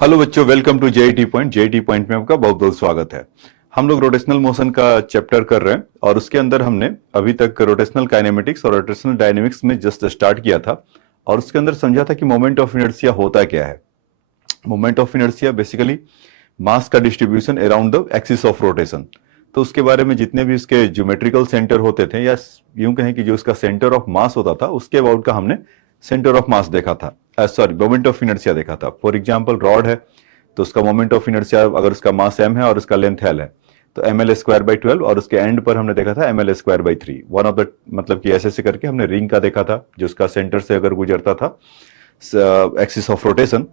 Hello बच्चों, welcome to JET point. JET point में आपका बहुत बहुत स्वागत है। हम लोग रोटेशनल मोशन का चैप्टर कर रहे हैं और उसके अंदर हमने अभी तक रोटेशनल काइनेमेटिक्स और रोटेशनल डायनेमिक्स में जस्ट स्टार्ट किया था और उसके अंदर समझा था कि मोमेंट ऑफ इनर्शिया होता क्या है। Moment of inertia basically mass का distribution around the axis of rotation. तो उसके बारे में जितने भी उसके ज्योमेट्रिकल सेंटर होते थे या यूं कहें कि जो उसका सेंटर ऑफ मास होता था उसके अबाउट का हमने सेंटर ऑफ मास देखा था, सॉरी मोमेंट ऑफ इनर्शिया देखा था। फॉर एग्जांपल रॉड है तो उसका मोमेंट ऑफ इनर्शिया अगर उसका मास m है और उसका लेंथ l है तो ml स्क्वायर बाई 12 और उसके एंड पर हमने देखा था ml square by 3। One of the मतलब कि ऐसे करके हमने रिंग का देखा था जो उसका सेंटर से अगर गुजरता था axis of rotation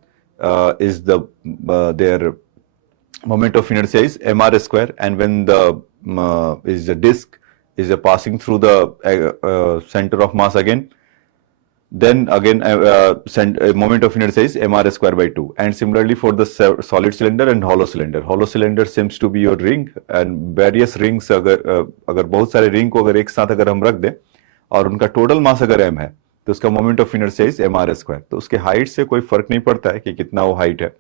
is the their moment of inertia is mr square, and when the is the disk is passing through the center of mass again, then again moment of inertia is mr square by 2. And similarly for the solid cylinder and hollow cylinder seems to be your ring, and various rings अगर बहुत सारे ring को अगर एक साथ अगर हम रख दें और उनका टोटल मास अगर m है तो उसका moment of inertia is mr square. तो उसके हाइट से कोई फर्क नहीं पड़ता है कि कितना वो हाइट है।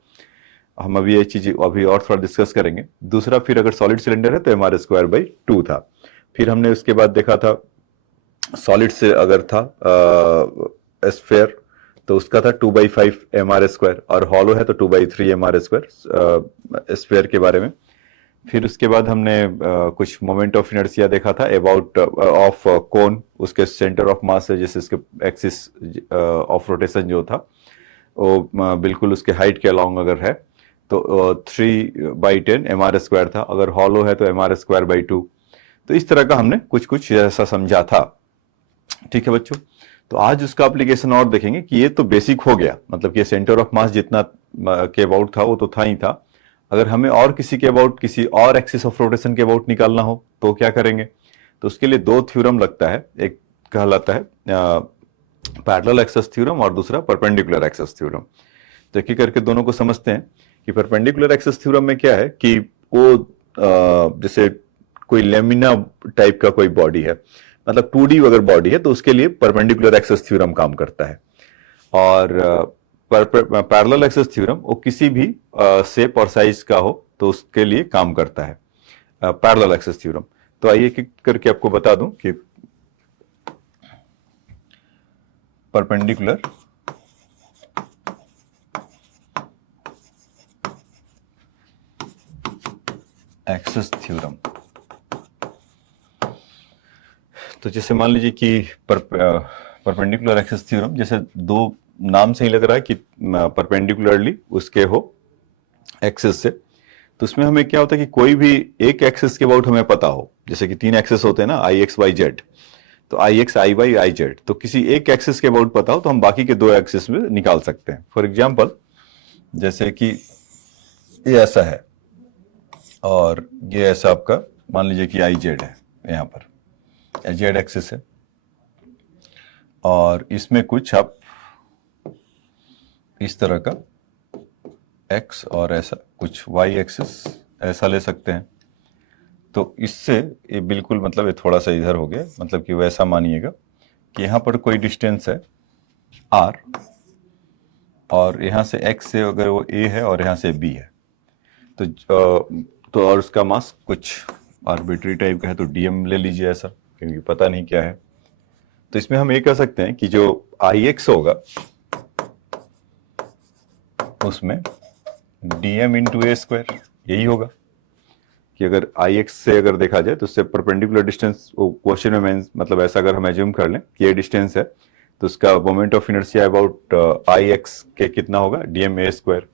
हम अभी ये चीज अभी और थोड़ा डिस्कस करेंगे। दूसरा, फिर अगर सॉलिड सिलेंडर है तो mr स्क्वायर बाई 2 था। फिर हमने उसके बाद देखा था सॉलिड से अगर था स्फेयर तो उसका था 2/5 mr स्क्वायर, और हॉलो है तो 2/3 mr स्क्वायर स्फेयर के बारे में। फिर उसके बाद हमने कुछ मोमेंट ऑफ इनर्शिया देखा था अबाउट ऑफ कोन, उसके सेंटर ऑफ मास है जैसे उसके एक्सिस ऑफ रोटेशन जो था वो बिल्कुल उसके हाइट के अलोंग अगर है तो 3/10 mr स्क्वायर था। अगर हॉलो है तो mr स्क्वायर बाई 2। तो इस तरह का हमने कुछ कुछ ऐसा समझा था। ठीक है बच्चों, तो आज उसका एप्लीकेशन और देखेंगे कि ये तो बेसिक हो गया, मतलब कि सेंटर ऑफ मास जितना के अबाउट था वो तो था ही था। अगर हमें और किसी के अबाउट, किसी और एक्सिस ऑफ रोटेशन के अबाउट निकालना हो तो क्या करेंगे? तो उसके लिए दो थ्योरम लगता है, एक कहलाता है पैरेलल एक्सेस थ्योरम और दूसरा परपेंडिकुलर एक्सेस थ्योरम। तो एक एक करके दोनों को समझते हैं कि परपेंडिकुलर एक्सेस थ्योरम में क्या है कि वो जैसे कोई लेमिना टाइप का कोई बॉडी है, मतलब 2D अगर बॉडी है तो उसके लिए परपेंडिकुलर एक्सेस थ्योरम काम करता है। और पैरेलल एक्सेस थ्योरम वो किसी भी शेप और साइज का हो तो उसके लिए काम करता है पैरेलल एक्सेस थ्योरम। तो आइए एक एक करके आपको बता दूं कि परपेंडिकुलर एक्सेस थ्योरम। तो जैसे मान लीजिए कि परपेंडिकुलर एक्सेस थ्योरम जैसे दो नाम से ही लग रहा है कि परपेंडिकुलरली उसके हो एक्सेस से। तो उसमें हमें क्या होता है कि कोई भी एक एक्सेस के अबाउट हमें पता हो, जैसे कि 3 एक्सेस होते हैं ना, आई एक्स वाई जेड, तो I X I Y I Z, तो किसी एक एक्सेस के अबाउट पता हो तो हम बाकी के 2 एक्सेस में निकाल सकते हैं। फॉर एग्जाम्पल जैसे कि ये ऐसा है और ये ऐसा आपका मान लीजिए कि आई जेड है, यहाँ पर जेड एक्सिस है और इसमें कुछ आप इस तरह का एक्स और ऐसा कुछ वाई एक्सिस ऐसा ले सकते हैं। तो इससे ये बिल्कुल मतलब ये थोड़ा सा इधर हो गया, मतलब कि वैसा मानिएगा कि यहाँ पर कोई डिस्टेंस है आर और यहाँ से एक्स से अगर वो ए है और यहाँ से बी है तो और उसका मास कुछ आर्बिट्री टाइप का है तो डीएम ले लीजिए ऐसा, क्योंकि पता नहीं क्या है। तो इसमें हम ये कह सकते हैं कि जो आई एक्स होगा उसमें डीएम इंटू ए स्क्वायर यही होगा कि अगर आई एक्स से अगर देखा जाए तो उससे परपेंडिकुलर डिस्टेंस क्वेश्चन में मतलब ऐसा अगर हम एज्यूम कर लें कि ये डिस्टेंस है तो उसका moment of inertia about I x के कितना होगा, डीएम ए स्क्वायर।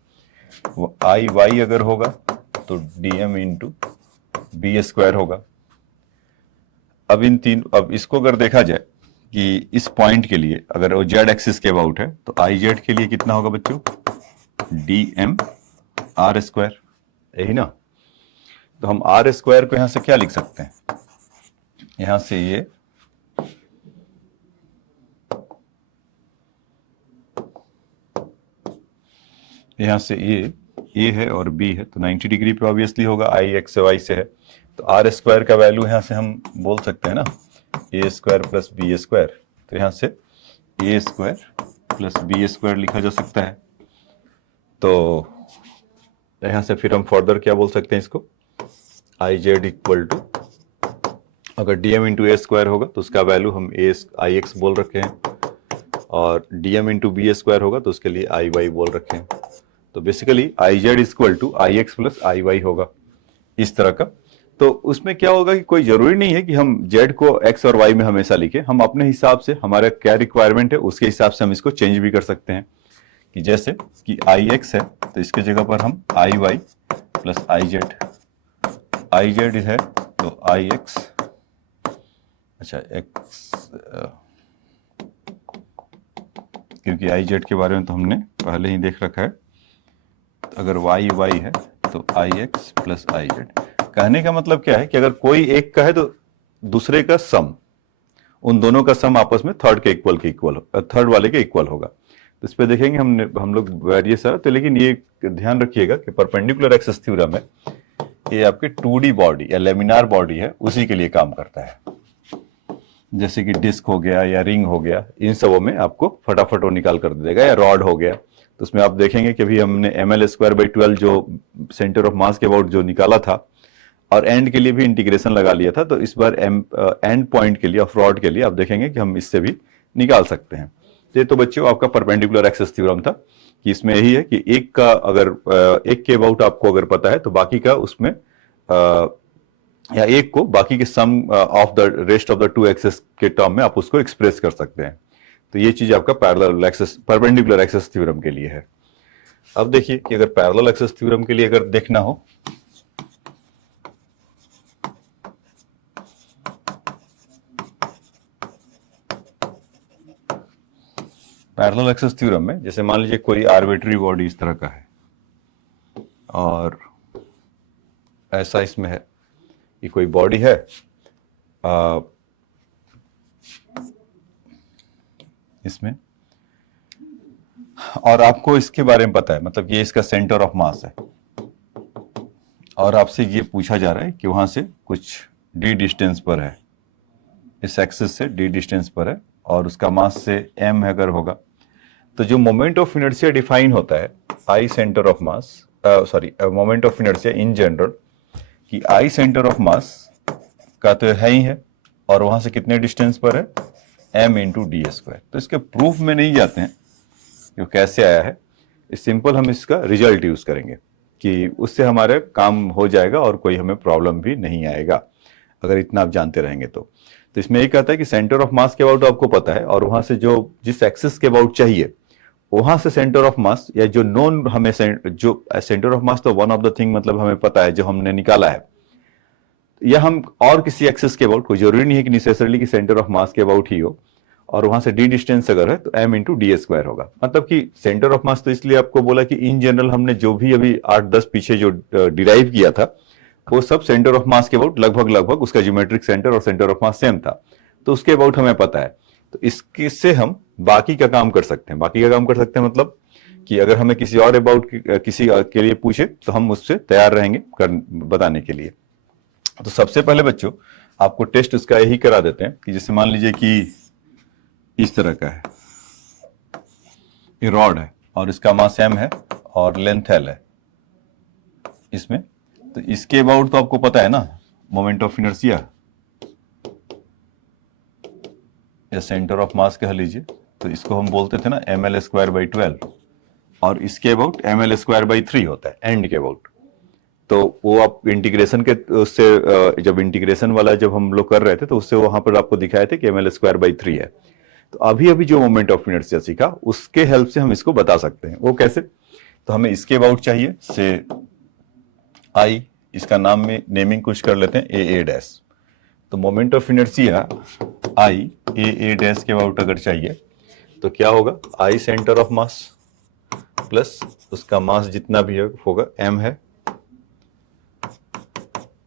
आई वाई अगर होगा तो डीएम इंटू बी स्क्वायर होगा। अब इसको अगर देखा जाए कि इस पॉइंट के लिए अगर वो जेड एक्सिस के अबाउट है तो आई जेड के लिए कितना होगा बच्चों, डी एम आर स्क्वायर, यही ना। तो हम आर स्क्वायर को यहां से क्या लिख सकते हैं, यहां से ये यहां से ये ए है और बी है तो 90 डिग्री पे ऑब्वियसली होगा, आई एक्स वाई से है तो आर स्क्वायर का वैल्यू यहां से हम बोल सकते हैं ना ए स्क्वायर प्लस बी स्क्वायर। तो यहां से ए स्क्वायर प्लस बी स्क्वायर लिखा जा सकता है। तो तो यहां से फिर हम फर्दर क्या बोल सकते हैं इसको, आई जेड इक्वल टू, अगर डी एम इंटू ए स्क्वायर होगा तो उसका वैल्यू हम ए आई एक्स बोल रखे हैं, और D M into b square होगा तो उसके लिए आई वाई बोल रखे हैं। तो basically I Z equal to I x plus I y होगा इस तरह का। तो उसमें क्या होगा कि कोई जरूरी नहीं है कि हम z को x और y में हमेशा लिखें, हम अपने हिसाब से हमारा क्या रिक्वायरमेंट है उसके हिसाब से हम इसको चेंज भी कर सकते हैं। कि जैसे कि आई एक्स है तो इसके जगह पर हम आई वाई प्लस आई जेड है तो आई एक्स, अच्छा एक्स, क्योंकि आई जेड के बारे में तो हमने पहले ही देख रखा है, तो अगर वाई वाई है तो I x plus I Z. कहने का मतलब क्या है कि अगर कोई एक का है तो दूसरे का सम, उन दोनों का सम आपस में थर्ड के इक्वल थर्ड वाले के इक्वल होगा। तो इस पे देखेंगे हम लोग वेरियस है, तो लेकिन ये ध्यान रखिएगा कि परपेंडिकुलर एक्सिस थ्योरम है, ये आपके 2D बॉडी या लेमिनार बॉडी है उसी के लिए काम करता है। जैसे कि डिस्क हो गया या रिंग हो गया, इन सबों में आपको फटाफट वो निकाल कर देगा, या रॉड हो गया तो उसमें आप देखेंगे कि अभी हमने ml²/12 जो सेंटर ऑफ मास के अबाउट जो निकाला था, और एंड के लिए भी इंटीग्रेशन लगा लिया था, तो इस बार एंड पॉइंट के लिए ऑफ रॉड के लिए आप देखेंगे कि हम इससे भी निकाल सकते हैं। ये तो बच्चों आपका परपेंडिकुलर एक्सिस थ्योरम था कि इसमें यही है कि एक का अगर एक के अबाउट आपको अगर पता है तो बाकी का उसमें या एक को बाकी के sum of the rest of the two axis के टर्म में आप उसको एक्सप्रेस कर सकते हैं। तो ये चीज आपका parallel axis perpendicular axis theorem के लिए है। अब देखिए कि अगर पैरेलल एक्सिस थ्योरम के लिए अगर देखना हो, पैरेलल एक्सिस थ्योरम में जैसे मान लीजिए कोई आर्बिट्री बॉडी इस तरह का है और ऐसा इसमें है कि कोई बॉडी है, इसमें, और आपको इसके बारे में पता है, मतलब ये इसका सेंटर ऑफ मास है, और आपसे ये पूछा जा रहा है कि वहां से कुछ d डिस्टेंस पर है, इस एक्सिस से d डिस्टेंस पर है, और उसका मास से m अगर होगा, तो जो मोमेंट ऑफ इनर्शिया डिफाइन होता है I centre of mass, sorry moment of inertia in general, कि आई सेंटर ऑफ मास का तो है ही है, और वहां से कितने डिस्टेंस पर है m इंटू डी स्क्वायर। तो इसके प्रूफ में नहीं जाते हैं कि कैसे आया है, सिंपल हम इसका रिजल्ट यूज करेंगे कि उससे हमारे काम हो जाएगा और कोई हमें प्रॉब्लम भी नहीं आएगा अगर इतना आप जानते रहेंगे तो। इसमें ये कहता है कि सेंटर ऑफ मास के अबाउट आपको पता है, और वहां से जो जिस एक्सिस के अबाउट चाहिए वहां से सेंटर ऑफ मास या जो नोन हमें जो सेंटर ऑफ मास तो वन ऑफ द थिंग मतलब हमें पता है जो हमने निकाला है, या हम और किसी एक्सिस के अबाउट, कोई जरूरी नहीं है कि नेसेसरली कि सेंटर ऑफ मास के अबाउट ही हो, और वहां से डी डिस्टेंस अगर है तो m इंटू डी स्क्वायर होगा। मतलब कि सेंटर ऑफ मास तो इसलिए आपको बोला कि इन जनरल हमने जो भी अभी 8-10 पीछे जो डिराइव किया था वो सब सेंटर ऑफ मास के अबाउट लगभग उसका ज्योमेट्रिक सेंटर और सेंटर ऑफ मास सेम था, तो उसके अबाउट हमें पता है। तो इससे हम बाकी का काम कर सकते हैं। बाकी का काम कर सकते हैं मतलब कि अगर हमें किसी और अबाउट किसी के लिए पूछे तो हम उससे तैयार रहेंगे बताने के लिए। तो सबसे पहले बच्चों आपको टेस्ट उसका यही करा देते हैं कि जैसे मान लीजिए कि इस तरह का है, ये रॉड है और इसका मास m है और लेंथ l है इसमें, तो इसके अबाउट तो आपको पता है ना मोमेंट ऑफ इनर्शिया या सेंटर ऑफ मास कह लीजिए, तो इसको हम बोलते थे ना ml²/12, और इसके अबाउट ml²/3 होता है एंड के अबाउट। तो वो आप इंटीग्रेशन के उससे जब इंटीग्रेशन वाला जब हम लोग कर रहे थे तो उससे वहां पर आपको दिखाए थे कि ml²/3 है। तो अभी जो मोमेंट ऑफ इनर्शिया सीखा उसके हेल्प से हम इसको बता सकते हैं। वो कैसे? तो हमें इसके अबाउट चाहिए से आई, इसका नाम में नेमिंग कुछ कर लेते हैं ए डैश। तो moment of inertia I A dash के अबाउट अगर चाहिए तो क्या होगा, आई सेंटर ऑफ मास प्लस उसका मास जितना भी होगा m है,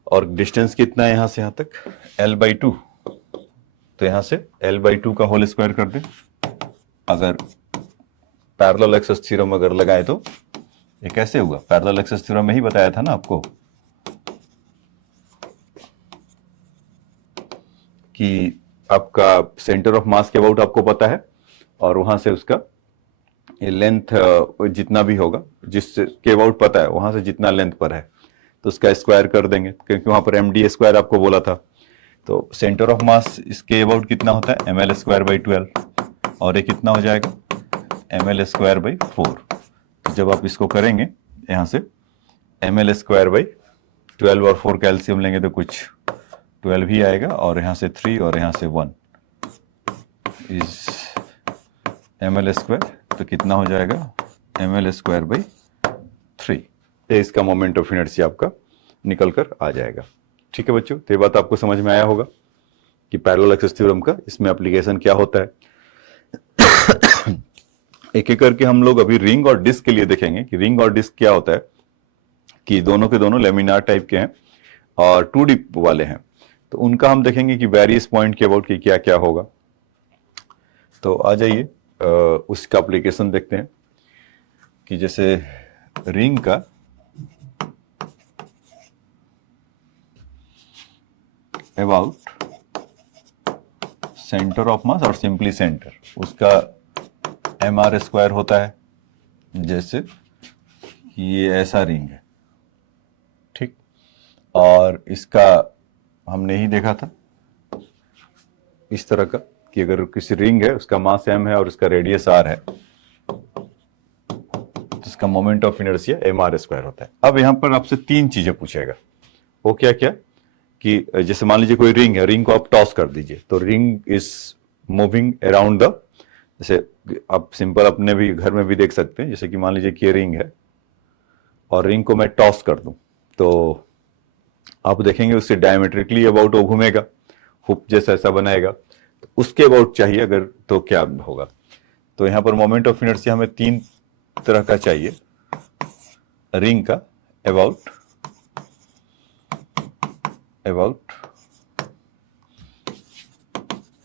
और डिस्टेंस कितना है यहां से यहां तक l/2, तो यहां से l/2 का होल स्क्वायर कर दें। अगर पैरेलल एक्सिस थ्योरम अगर लगाए तो ये कैसे होगा, पैरेलल एक्सिस थ्योरम में ही बताया था ना आपको कि आपका सेंटर ऑफ मास के अबाउट आपको पता है और वहां से उसका ये लेंथ जितना भी होगा, जिसके अबाउट पता है वहां से जितना लेंथ पर है तो उसका स्क्वायर कर देंगे, क्योंकि वहां पर md स्क्वायर आपको बोला था। तो सेंटर ऑफ मास इसके अबाउट कितना होता है, ml स्क्वायर बाई 12, और ये कितना हो जाएगा, ml स्क्वायर बाई 4। जब आप इसको करेंगे यहाँ से ml स्क्वायर बाई 12 और 4 कैल्शियम लेंगे तो कुछ 12 ही आएगा, और यहाँ से 3 और यहाँ से 1 इज ml स्क्वायर, तो कितना हो जाएगा ml स्क्वायर बाई 3। ये इसका मोमेंट ऑफ इनर्शिया आपका निकल कर आ जाएगा। ठीक है बच्चों, तो ये बात आपको समझ में आया होगा कि पैरेलल एक्सिस थ्योरम का इसमें एप्लीकेशन क्या होता है। एक एक करके हम लोग अभी रिंग और डिस्क के लिए देखेंगे कि रिंग और डिस्क क्या होता है, कि दोनों के दोनों लेमिनार टाइप के हैं और 2D वाले हैं। तो उनका हम देखेंगे कि वेरियस पॉइंट के अबाउट की क्या क्या होगा। तो आ जाइए उसका एप्लीकेशन देखते हैं कि जैसे रिंग का अबाउट सेंटर ऑफ मास और सिंपली सेंटर, उसका mr स्क्वायर होता है। जैसे ये ऐसा रिंग है, ठीक, और इसका हमने ही देखा था इस तरह का कि अगर किसी रिंग है उसका मास m है और उसका रेडियस r है तो इसका moment of inertia mr square होता है। अब यहां पर आपसे तीन चीजें पूछेगा, वो क्या क्या, कि जैसे मान लीजिए कोई रिंग है, रिंग को आप टॉस कर दीजिए तो ring is moving around the, जैसे आप सिंपल अपने भी घर में भी देख सकते हैं, जैसे कि मान लीजिए कि ये रिंग है और रिंग को मैं टॉस कर दूं तो आप देखेंगे उससे डायमेट्रिकली अबाउट वो घूमेगा, हुप जैसा ऐसा बनाएगा। तो उसके अबाउट चाहिए अगर तो क्या होगा, तो यहां पर मोमेंट ऑफ इनर्शिया हमें तीन तरह का चाहिए। रिंग का अबाउट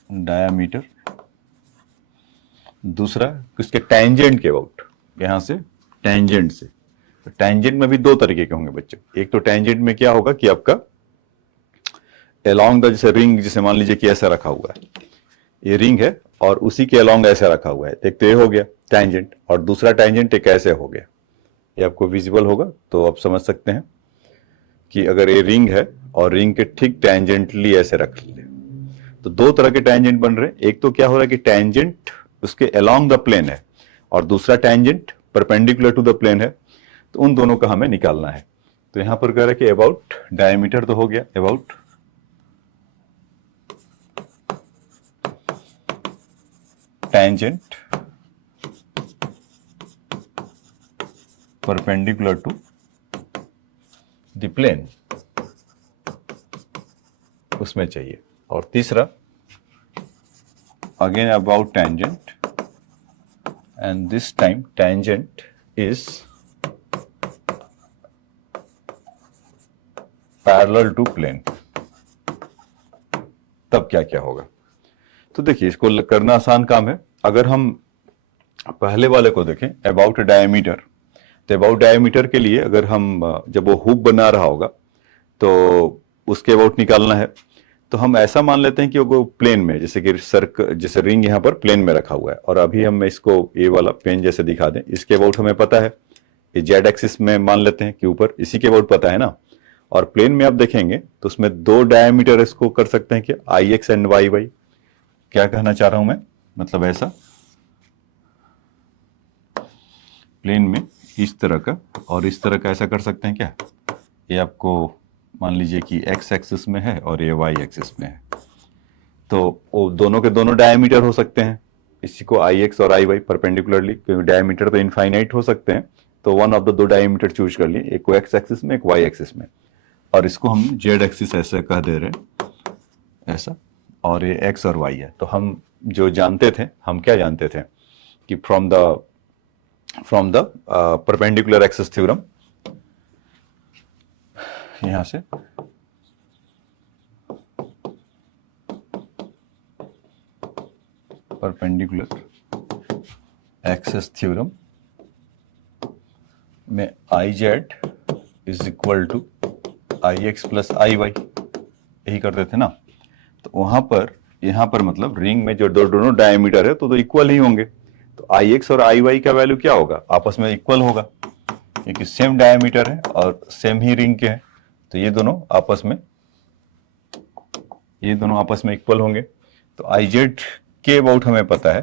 डायामीटर, दूसरा उसके टेंजेंट के अबाउट, यहां से टेंजेंट से। तो टेंजेंट में भी दो तरीके के होंगे बच्चों, एक तो टेंजेंट में क्या होगा कि आपका अलोंग द, जैसे रिंग जैसे मान लीजिए कि ऐसा रखा हुआ है, ये रिंग है और उसी के अलोंग ऐसा रखा हुआ है, एक तो ये हो गया टेंजेंट, और दूसरा टेंजेंट एक ऐसे हो गया। ये आपको विजिबल होगा तो आप समझ सकते हैं कि अगर ये रिंग है और रिंग के ठीक टेंजेंटली ऐसे रख ले तो दो तरह के टेंजेंट बन रहे हैं। एक तो क्या हो रहा है कि टेंजेंट उसके अलोंग द प्लेन है और दूसरा tangent perpendicular to the plane है, तो उन दोनों का हमें निकालना है। तो यहां पर कह रहा है कि अबाउट डायमीटर तो हो गया, about tangent perpendicular to the plane, उसमें चाहिए। और तीसरा again about tangent, and this time tangent is parallel to plane। तब क्या क्या होगा, तो देखिए इसको करना आसान काम है। अगर हम पहले वाले को देखें अबाउट डायमीटर, तो अबाउट डायमीटर के लिए अगर हम जब वो हुप बना रहा होगा तो उसके अबाउट निकालना है, तो हम ऐसा मान लेते हैं कि वो प्लेन में, जैसे कि जैसे रिंग यहाँ पर प्लेन में रखा हुआ है और अभी हम इसको ये वाला पेन जैसे दिखा दें, इसके अबाउट हमें पता है, ये जेड एक्सिस में मान लेते हैं कि ऊपर इसी के अबाउट पता है ना, और प्लेन में आप देखेंगे तो उसमें दो डायमीटर इसको कर सकते हैं कि I x and Y Y. क्या कहना चाह रहा हूं मैं, मतलब ऐसा प्लेन में इस तरह का और इस तरह का ऐसा कर सकते हैं क्या, ये आपको मान लीजिए कि एक्स एक्सिस में है और ये वाई एक्सिस में है, तो वो दोनों के दोनों डायमीटर हो सकते हैं, इसी को आई एक्स और आई वाई परपेंडिकुलरली, क्योंकि डायमीटर तो इनफाइनाइट हो सकते हैं, तो वन ऑफ द दो डायमीटर चूज कर लिए, एक को एक्स एक्सिस में एक वाई एक्सिस में, और इसको हम जेड एक्सिस ऐसे कह दे रहे हैं ऐसा, और ये एक्स और वाई है। तो हम जो जानते थे, हम क्या जानते थे कि from the perpendicular axis theorem, यहां से परपेंडिकुलर एक्सिस थ्योरम में I z is equal to I x plus I y, यही करते थे ना। तो वहां पर यहां पर मतलब रिंग में जो दोनों डायमीटर है तो इक्वल ही होंगे, तो आई एक्स और आई वाई का वैल्यू क्या होगा, आपस में इक्वल होगा क्योंकि सेम डायमीटर है और सेम ही रिंग के हैं, तो ये दोनों आपस में इक्वल होंगे। तो आई जेड के अबाउट हमें पता है,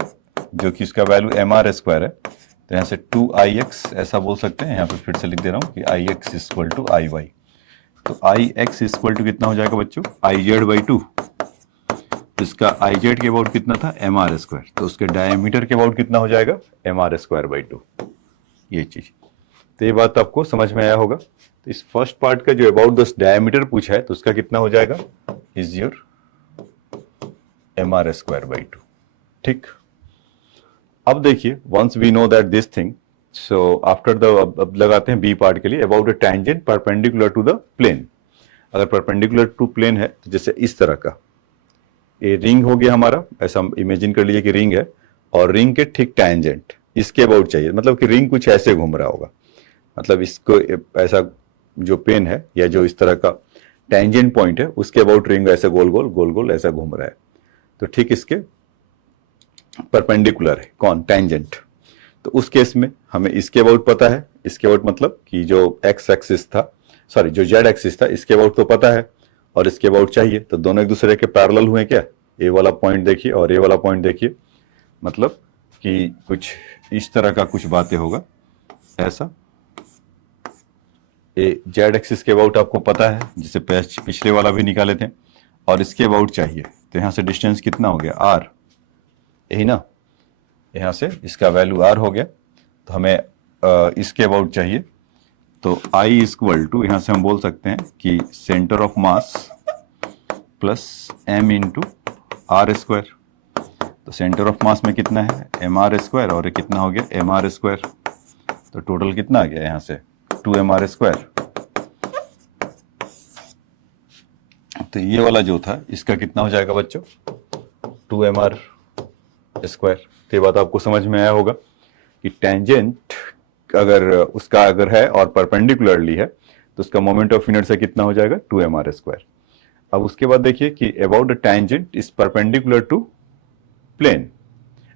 जो कि इसका वैल्यू एम आर स्क्वायर है, तो यहाँ से 2IX ऐसा बोल सकते हैं। यहाँ पे फिर से लिख दे रहा हूँ कि I X equal to I Y. तो आई एक्स इक्वल टू कितना हो जाएगा बच्चों, आई जेड बाई 2। इसका आई जेड के अबाउट कितना था, एम आर स्क्वायर, तो उसके डायमीटर के अबाउट कितना हो जाएगा, एम आर स्क्वायर बाई 2। ये चीज, तो ये बात आपको समझ में आया होगा। तो इस फर्स्ट पार्ट का जो अबाउट द डायमीटर पूछा है, तो उसका कितना हो जाएगा, is your M R square by 2। ठीक, अब देखिए, once we know that this thing, so after the, अब लगाते हैं बी पार्ट के लिए, about a tangent perpendicular to the plane. अगर परपेंडिकुलर टू प्लेन है, तो जैसे इस तरह का ये रिंग हो गया हमारा, ऐसा इमेजिन कर लीजिए कि रिंग है और रिंग के ठीक टेंजेंट इसके अबाउट चाहिए, मतलब कि रिंग कुछ ऐसे घूम रहा होगा, मतलब इसको ऐसा जो पेन है या जो इस तरह का टेंजेंट पॉइंट है, उसके अबाउट रिंग ऐसे गोल गोल ऐसा घूम रहा है। तो ठीक इसके परपेंडिकुलर है कौन, टेंजेंट। तो उस केस में हमें इसके अबाउट पता है, इसके अबाउट मतलब कि जो एक्स एक्सिस था, सॉरी जो जेड एक्सिस था, इसके अबाउट तो पता है और इसके अबाउट चाहिए, तो दोनों एक दूसरे के पैरेलल हुए क्या, ए वाला पॉइंट देखिए और ए वाला पॉइंट देखिए, मतलब कि कुछ इस तरह का कुछ बातें होगा ऐसा। ए जेड एक्सिस के अबाउट आपको पता है, जिसे पिछले वाला भी निकाले थे, और इसके अबाउट चाहिए, तो यहाँ से डिस्टेंस कितना हो गया, आर, यही ना, यहाँ से इसका वैल्यू आर हो गया, तो हमें इसके अबाउट चाहिए। तो आई इक्वल टू, यहाँ से हम बोल सकते हैं कि centre of mass plus M into R square. तो सेंटर ऑफ मास में कितना है, एम आर स्क्वायर, और ये कितना हो गया, एम आर स्क्वायर। तो टोटल कितना आ गया यहाँ से, 2mr स्क्वायर। तो ये वाला जो था, इसका कितना हो जाएगा बच्चों, 2mr स्क्वायर। तो ये बात आपको समझ में आया होगा कि टेंजेंट अगर उसका अगर है और परपेंडिकुलरली है, तो उसका मोमेंट ऑफ इनर्शिया कितना हो जाएगा, 2mr स्क्वायर। अब उसके बाद देखिए कि about the tangent is perpendicular to plane,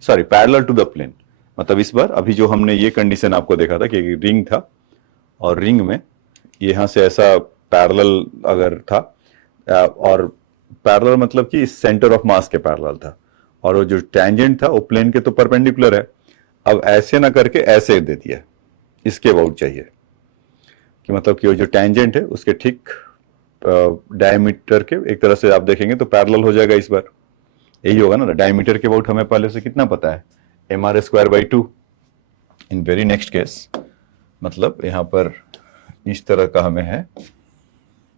sorry parallel to the plane. मतलब इस बार अभी जो हमने ये कंडीशन आपको देखा था कि रिंग था और रिंग में यहाँ से ऐसा पैरेलल अगर था, और पैरेलल मतलब कि सेंटर ऑफ मास के पैरेलल था, और वो जो टेंजेंट था वो प्लेन के तो परपेंडिकुलर है। अब ऐसे ना करके ऐसे दे दिया, इसके अबाउट चाहिए कि मतलब कि वो जो टेंजेंट है उसके ठीक डायमीटर के एक तरह से आप देखेंगे तो पैरेलल हो जाएगा। इस बार यही होगा ना, डायमीटर के अबाउट हमें पहले से कितना पता है, M R square by 2। In very next case, मतलब यहाँ पर इस तरह का हमें है,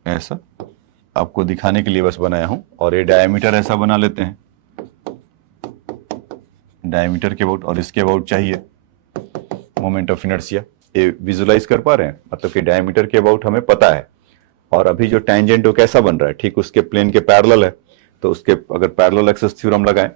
ऐसा आपको दिखाने के लिए बस बनाया हूं, और ये डायमीटर ऐसा बना लेते हैं, डायमीटर के अबाउट, और इसके अबाउट चाहिए मोमेंट ऑफ इनर्शिया। ये विजुलाइज कर पा रहे हैं, मतलब कि डायमीटर के अबाउट हमें पता है, और अभी जो टेंजेंट वो कैसा बन रहा है, ठीक उसके प्लेन के पैरेलल है। तो उसके अगर पैरेलल एक्सिस थ्योरम लगाएं,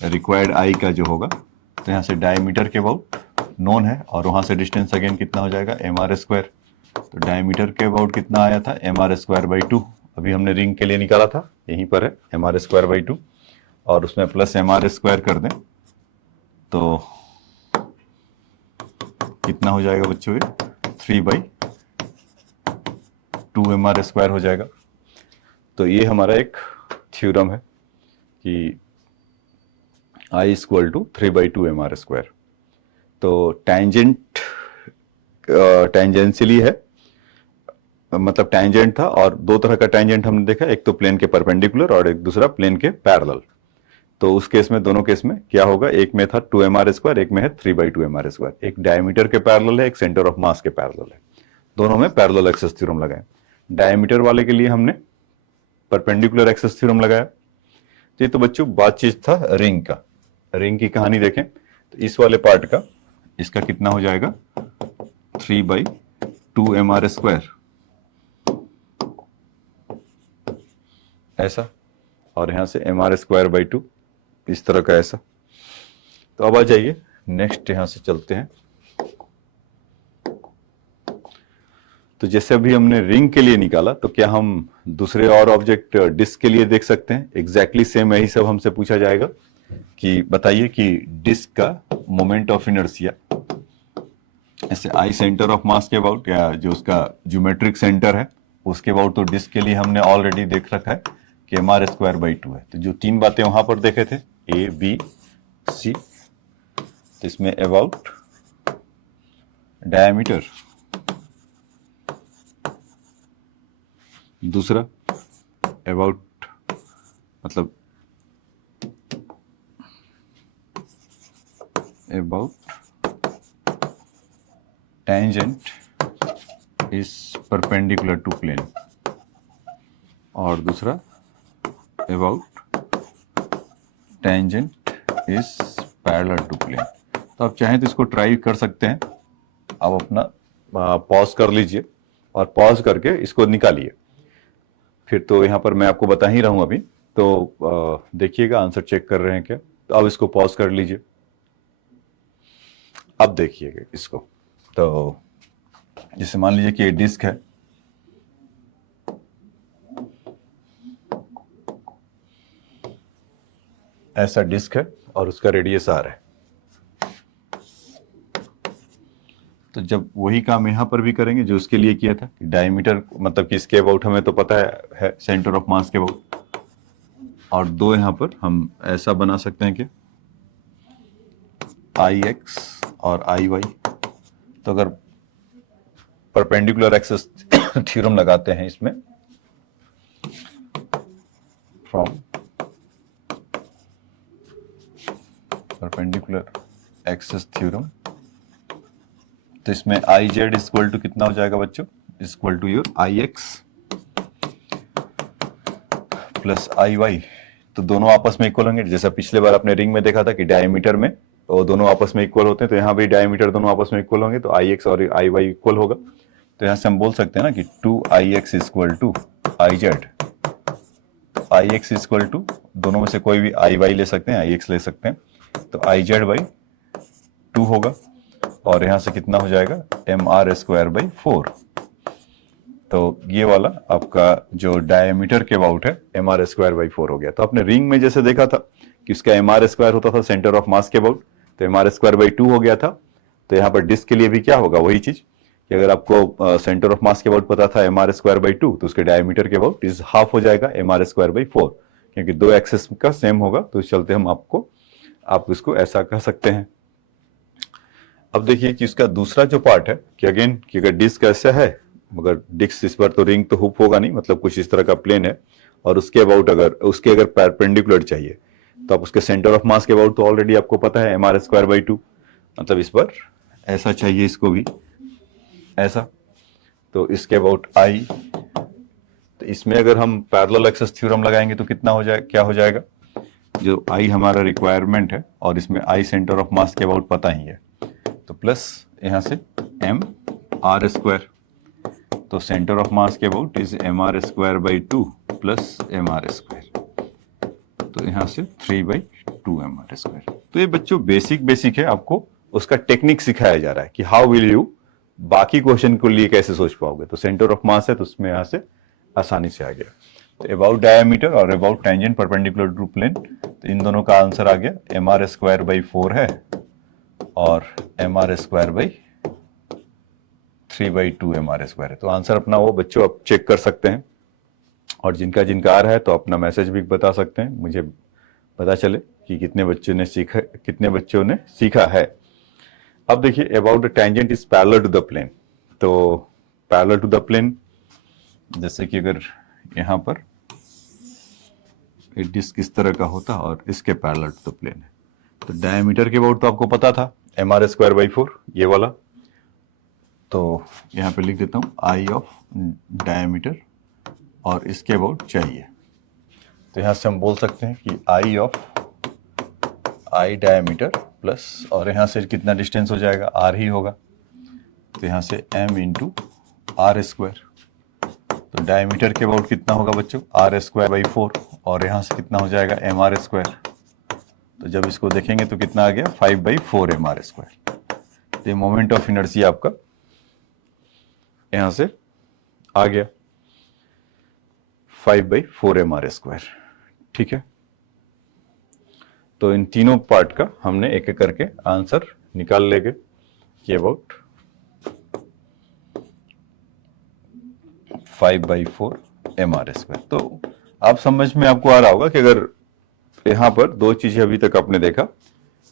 रिक्वायर्ड आई का जो होगा, तो यहाँ से डायमीटर के अबाउट नोन है, और वहां से डिस्टेंस अगेन कितना हो जाएगा, एम आर स्क्वायर। तो डायमीटर के अबाउट कितना आया था, एम आर स्क्वायर बाई 2। अभी हमने रिंग के लिए निकाला था, यहीं पर है एम आर स्क्वायर बाई 2, और उसमें प्लस एम आर स्क्वायर कर दें तो कितना हो जाएगा बच्चों, ये 3/2mr स्क्वायर हो जाएगा। तो ये हमारा एक थ्योरम है कि I equal to 3/2mr square. तो टेंजेंट टेंजेंशियली है, मतलब टेंजेंट था, और दो तरह का टेंजेंट हमने देखा, एक तो प्लेन के परपेंडिकुलर और एक दूसरा प्लेन के पैरेलल। तो उस केस में, दोनों केस में क्या होगा, एक में था 2mr स्क्वायर, एक में है 3/2mr स्क्वायर। एक डायमीटर के पैरेलल है, एक सेंटर ऑफ मास के पैरेलल है, दोनों में पैरेलल एक्सिस थ्योरम लगाए। डायमीटर वाले के लिए हमने परपेंडिकुलर एक्सिस थ्योरम लगाया। तो ये तो बच्चों बातचीत था रिंग का। रिंग की कहानी देखें तो इस वाले पार्ट का, इसका कितना हो जाएगा, 3/2mr स्क्वायर ऐसा, और यहां से mr स्क्वायर बाई 2 इस तरह का ऐसा। तो अब आ जाइए नेक्स्ट, यहां से चलते हैं। तो जैसे अभी हमने रिंग के लिए निकाला, तो क्या हम दूसरे और ऑब्जेक्ट डिस्क के लिए देख सकते हैं, एग्जैक्टली सेम यही सब हमसे पूछा जाएगा। कि बताइए कि डिस्क का मोमेंट ऑफ इनर्शिया ऐसे आई सेंटर ऑफ मास के अबाउट या जो उसका ज्योमेट्रिक सेंटर है उसके अबाउट, तो डिस्क के लिए हमने ऑलरेडी देख रखा है कि mr²/2 है। तो जो तीन बातें वहां पर देखे थे ए बी सी, तो इसमें अबाउट डायमीटर, दूसरा अबाउट मतलब about tangent is perpendicular to plane, और दूसरा about tangent is parallel to plane. तो आप चाहें तो इसको ट्राई कर सकते हैं। आप अपना पॉज कर लीजिए और पॉज करके इसको निकालिए। फिर तो यहाँ पर मैं आपको बता ही रहा हूं अभी, तो देखिएगा आंसर चेक कर रहे हैं क्या। तो अब इसको पॉज कर लीजिए, अब देखिएगा इसको। तो जैसे मान लीजिए कि ये डिस्क है, ऐसा डिस्क है और उसका रेडियस आर है। तो जब वही काम यहां पर भी करेंगे जो उसके लिए किया था, डायमीटर मतलब कि इसके अबाउट हमें तो पता है सेंटर ऑफ मास के अबाउट, और दो यहां पर हम ऐसा बना सकते हैं कि आई एक्स और आई वाई। तो अगर परपेंडिकुलर एक्सिस थ्योरम लगाते हैं इसमें, फ्रॉम परपेंडिकुलर एक्सिस थ्योरम, तो इसमें आई जेड इक्वल टू कितना हो जाएगा बच्चों, equal to your I x plus I Y. तो दोनों आपस में इक्वल होंगे। जैसा पिछले बार आपने रिंग में देखा था कि डायमीटर में तो दोनों आपस में इक्वल होते हैं, तो यहाँ भी डायमीटर दोनों आपस में इक्वल होंगे, तो आई एक्स और आई वाई इक्वल होगा। तो यहाँ से हम बोल सकते हैं ना कि 2ix equal to I Z. तो आई एक्स इक्वल टू दोनों में से कोई भी आई वाई ले सकते हैं, आई एक्स ले सकते हैं, तो आई जेड बाई 2 होगा, और यहाँ से कितना हो जाएगा mr²/4। तो ये वाला आपका जो डायमीटर के अबाउट है mr²/4 हो गया। तो आपने रिंग में जैसे देखा था कि उसका mr² होता था सेंटर ऑफ मास के अबाउट, तो mr²/2 हो गया था। तो यहाँ पर डिस्क के लिए भी क्या होगा, वही चीज कि अगर आपको सेंटर ऑफ मास के अबाउट पता था mr²/2, तो उसके डायमीटर के अबाउट इज हाफ हो जाएगा mr²/4, क्योंकि दो एक्सेस का सेम होगा। तो इस चलते हम आप इसको ऐसा कह सकते हैं। अब देखिए कि इसका दूसरा जो पार्ट है कि अगेन कि अगर डिस्क ऐसा है, मगर डिस्क इस पर तो रिंग तो हुप होगा नहीं, मतलब कुछ इस तरह का प्लेन है, और उसके अबाउट अगर परपेंडिकुलर चाहिए, तो आप उसके सेंटर ऑफ मास के अबाउट तो ऑलरेडी आपको पता है mr²/2, मतलब इस पर ऐसा चाहिए, इसको भी ऐसा, तो इसके अबाउट आई। तो इसमें अगर हम पैरेलल एक्सिस थ्योरम लगाएंगे तो कितना हो जाए, क्या हो जाएगा, जो आई हमारा रिक्वायरमेंट है और इसमें आई सेंटर ऑफ मास के अबाउट पता ही है, तो प्लस यहां से mr²। तो सेंटर ऑफ मास के about is mr²/2 plus mr², तो यहां से 3/2 mr²। तो ये बच्चों बेसिक है, आपको उसका टेक्निक सिखाया जा रहा है कि हाउ विल यू बाकी क्वेश्चन के लिए कैसे सोच पाओगे। तो सेंटर ऑफ मास है तो उसमें यहां से आसानी से आ गया। तो अबाउट डायमीटर और about tangent perpendicular to plane, तो इन दोनों का आंसर आ गया mr²/4 है और mr²/3/2 mr² है। तो आंसर अपना वो बच्चों आप चेक कर सकते हैं, और जिनका जिनका आ रहा है तो अपना मैसेज भी बता सकते हैं, मुझे पता चले कि कितने बच्चों ने सीखा है। अब देखिए about the tangent is parallel to the plane. तो पैरेलल टू द प्लेन, जैसे कि अगर यहां पर डिस्क इस तरह का होता और इसके पैरेलल टू द प्लेन है, तो डायमीटर के अबाउट तो आपको पता था mr²/4 ये वाला। तो यहां पे लिख देता हूं आई ऑफ डायमीटर, और इसके अबाउट चाहिए, तो यहां से हम बोल सकते हैं कि आई ऑफ आई डायमीटर प्लस, और यहां से कितना डिस्टेंस हो जाएगा, आर ही होगा, तो यहां से m इंटू r²। तो डायमीटर के अबाउट कितना होगा बच्चों, r²/4, और यहां से कितना हो जाएगा mr²। तो जब इसको देखेंगे तो कितना आ गया 5/4 mr²। तो ये मोमेंट ऑफ इनर्शिया आपका यहां से आ गया 5/4 mr²। ठीक है, तो इन तीनों पार्ट का हमने एक एक करके आंसर निकाल लेंगे कि अबाउट 5/4 mr²। तो आप समझ में आपको आ रहा होगा कि अगर यहां पर दो चीजें अभी तक आपने देखा,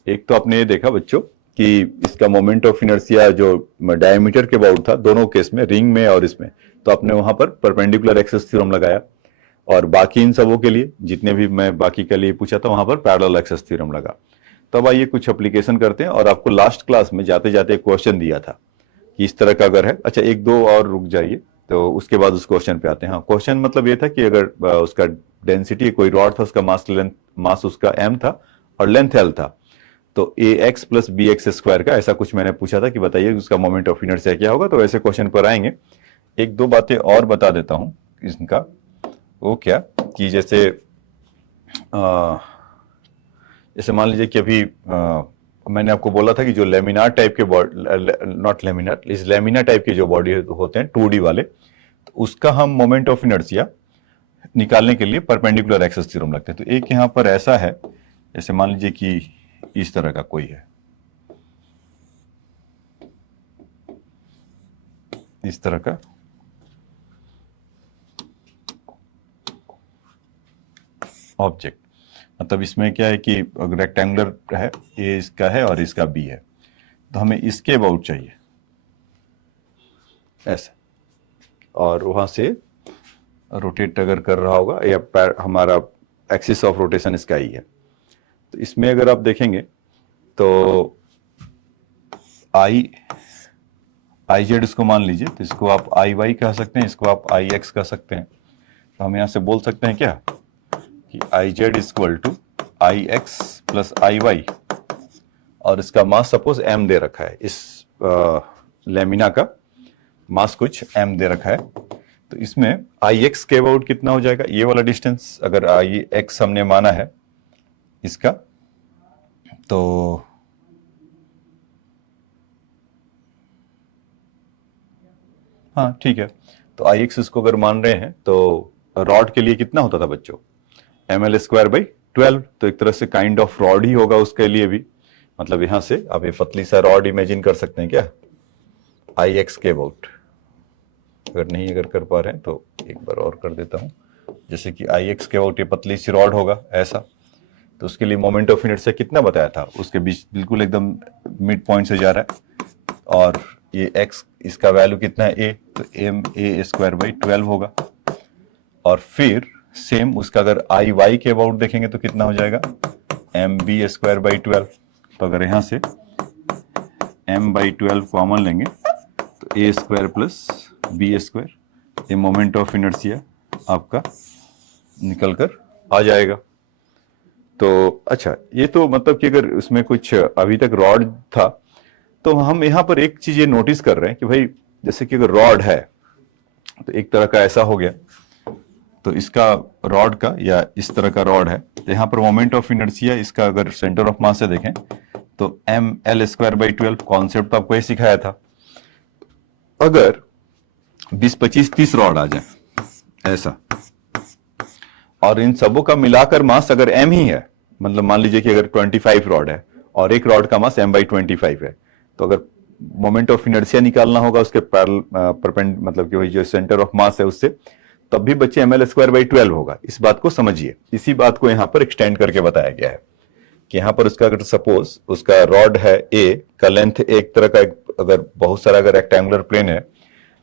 एक तो आपने ये देखा बच्चों कि इसका मोमेंट ऑफ इनर्शिया जो डायमीटर के अबाउट था दोनों केस में, रिंग में और इसमें, तो आपने वहां पर परपेंडिकुलर एक्सिस थ्योरम लगाया, और बाकी इन सबों के लिए जितने भी मैं बाकी के लिए पूछा था वहां पर पैरेलल एक्सिस थ्योरम लगा। तब आइए कुछ एप्लीकेशन करते हैं, और आपको लास्ट क्लास में जाते जाते एक क्वेश्चन दिया था कि इस तरह का अगर है, अच्छा एक दो और रुक जाइए तो उसके बाद उस क्वेश्चन पे आते हैं। हाँ, क्वेश्चन मतलब ये था कि अगर उसका डेंसिटी कोई रॉड था, उसका मास उसका m था और लेंथ l था, तो ax plus B X square का ऐसा कुछ मैंने पूछा था कि बताइए उसका मोमेंट ऑफ इनर्शिया क्या होगा। तो ऐसे क्वेश्चन पर आएंगे। एक दो बातें और बता देता हूं इनका, वो क्या कि जैसे जैसे मान लीजिए कि अभी मैंने आपको बोला था कि जो लेमिनार टाइप के नॉट लेमिनार, इस लेमिना टाइप के जो बॉडी होते हैं 2D वाले, तो उसका हम मोमेंट ऑफ इनर्शिया निकालने के लिए परपेंडिकुलर एक्सिस थ्योरम लगते हैं। तो एक यहां पर ऐसा है, जैसे मान लीजिए कि इस तरह का कोई है, इस तरह का ऑब्जेक्ट, मतलब इसमें क्या है कि रेक्टेंगुलर है, ये इसका है और इसका बी है, तो हमें इसके अबाउट चाहिए ऐसे, और वहां से रोटेट अगर कर रहा होगा या हमारा एक्सिस ऑफ रोटेशन इसका ही है। तो इसमें अगर आप देखेंगे तो आई जेड इसको मान लीजिए, तो इसको आप आई वाई कह सकते हैं, इसको आप आई एक्स कह सकते हैं। तो हम यहां से बोल सकते हैं क्या कि I Z equal to I x plus I Y, और इसका मास सपोज m दे रखा है, इस लेमिना का मास कुछ m दे रखा है। तो इसमें आई एक्स के अबाउट कितना हो जाएगा, ये वाला डिस्टेंस अगर आई एक्स हमने माना है इसका, तो हाँ ठीक है, तो आई एक्स इसको अगर मान रहे हैं तो रॉड के लिए कितना होता था बच्चों, ml²/12। तो एक तरह से काइंड ऑफ रॉड ही होगा उसके लिए भी, मतलब यहां से आप ये पतली सा रॉड इमेजिन कर सकते हैं क्या आई एक्स के अबाउट। अगर नहीं अगर कर पा रहे हैं तो एक बार और कर देता हूं, जैसे कि आई एक्स के अबाउट ये पतली सी रॉड होगा ऐसा, तो उसके लिए मोमेंट ऑफ इनर्शिया कितना बताया था, उसके बीच बिल्कुल एकदम मिड पॉइंट से जा रहा है, और ये x इसका वैल्यू कितना है a, तो ma²/12 होगा। और फिर सेम उसका अगर आई वाई के अबाउट देखेंगे तो कितना हो जाएगा mb²/12। तो अगर यहां से m/12 कॉमन लेंगे तो a² प्लस b², ये मोमेंट ऑफ इनर्शिया आपका निकल कर आ जाएगा। तो अच्छा, ये तो मतलब कि अगर उसमें कुछ अभी तक रॉड था, तो हम यहां पर एक चीज ये नोटिस कर रहे हैं कि भाई जैसे कि अगर रॉड है तो एक तरह का ऐसा हो गया, तो इसका रॉड का या इस तरह का रॉड है, तो यहां पर मोमेंट ऑफ इनर्शिया इसका अगर सेंटर ऑफ मास से देखें तो ml²/12 कॉन्सेप्ट तो आपको ये सिखाया था। अगर 20, 25, 30 रॉड आ जाए ऐसा, और इन सबों का मिलाकर मास अगर m ही है, मतलब मान लीजिए कि अगर 25 रॉड है और एक रॉड का मास m/25 है, तो अगर मोमेंट ऑफ इनर्शिया निकालना होगा उसके परपेंड मतलब कि वही जो सेंटर ऑफ मास है उससे, तब भी बच्चे ml²/12 होगा। इस बात को समझिए, इसी बात को यहां पर एक्सटेंड करके बताया गया है कि यहां पर उसका अगर सपोज उसका रॉड है a का लेंथ एक तरह का, अगर बहुत सारा अगर रेक्टेंगुलर प्लेन है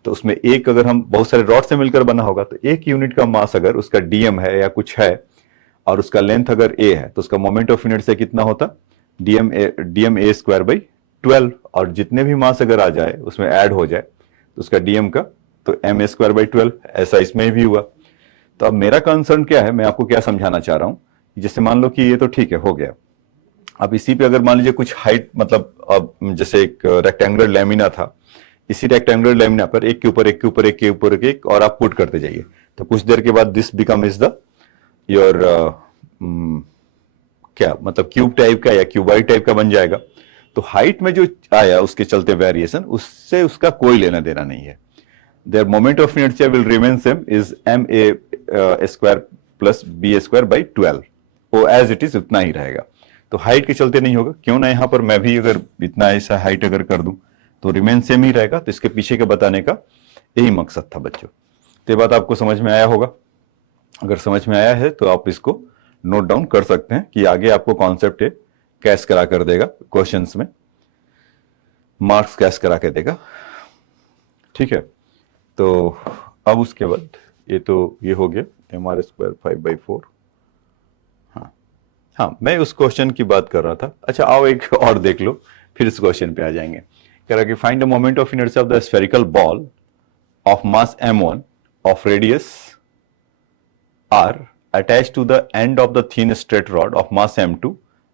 तो उसमें एक अगर हम बहुत सारे रॉड से मिलकर बना होगा, तो एक यूनिट का मास अगर उसका dm है या कुछ है और उसका लेंथ अगर a है, तो उसका मोमेंट ऑफ इनर्शिया कितना होता dm a²/12, और जितने भी मास अगर आ जाए उसमें ऐड हो जाए तो उसका dm का तो ma²/12, ऐसा इसमें भी हुआ। तो अब मेरा कंसर्न क्या है, मैं आपको क्या समझाना चाह रहा हूं, जैसे मान लो कि ये तो ठीक है हो गया, अब इसी पे अगर मान लीजिए कुछ हाइट, मतलब अब जैसे एक रेक्टेंगुलर लेमिना था, इसी रेक्टेंगुलर लेमिना पर एक के ऊपर एक के ऊपर एक के ऊपर एक और आप पुट करते जाइए, तो कुछ देर के बाद this become is the your क्या मतलब क्यूब टाइप का या क्यूबाइड टाइप का बन जाएगा। तो हाइट में जो आया उसके चलते वेरिएशन, उससे उसका कोई लेना देना नहीं है। Their moment of inertia will remain same is ma² plus b² by 12, वो एज इट इज उतना ही रहेगा। तो हाइट के चलते नहीं होगा, क्यों ना यहाँ पर मैं भी अगर इतना ऐसा हाइट अगर कर दूं तो रिमेन सेम ही रहेगा। तो इसके पीछे के बताने का यही मकसद था बच्चों। तो ये बात आपको समझ में आया होगा। अगर समझ में आया है तो आप इसको नोट डाउन कर सकते हैं कि आगे आपको कॉन्सेप्ट है कैश करा कर देगा, क्वेश्चंस में मार्क्स कैश करा के देगा। ठीक है, तो अब उसके बाद ये हो गया mr² 5/4। हाँ, मैं उस क्वेश्चन की बात कर रहा था। अच्छा, आओ एक और देख लो, फिर इस क्वेश्चन पे आ जाएंगे। कह रहा कि find the moment of inertia of the spherical ball of mass m1 of radius r attached to the end of the thin straight rod of mass m2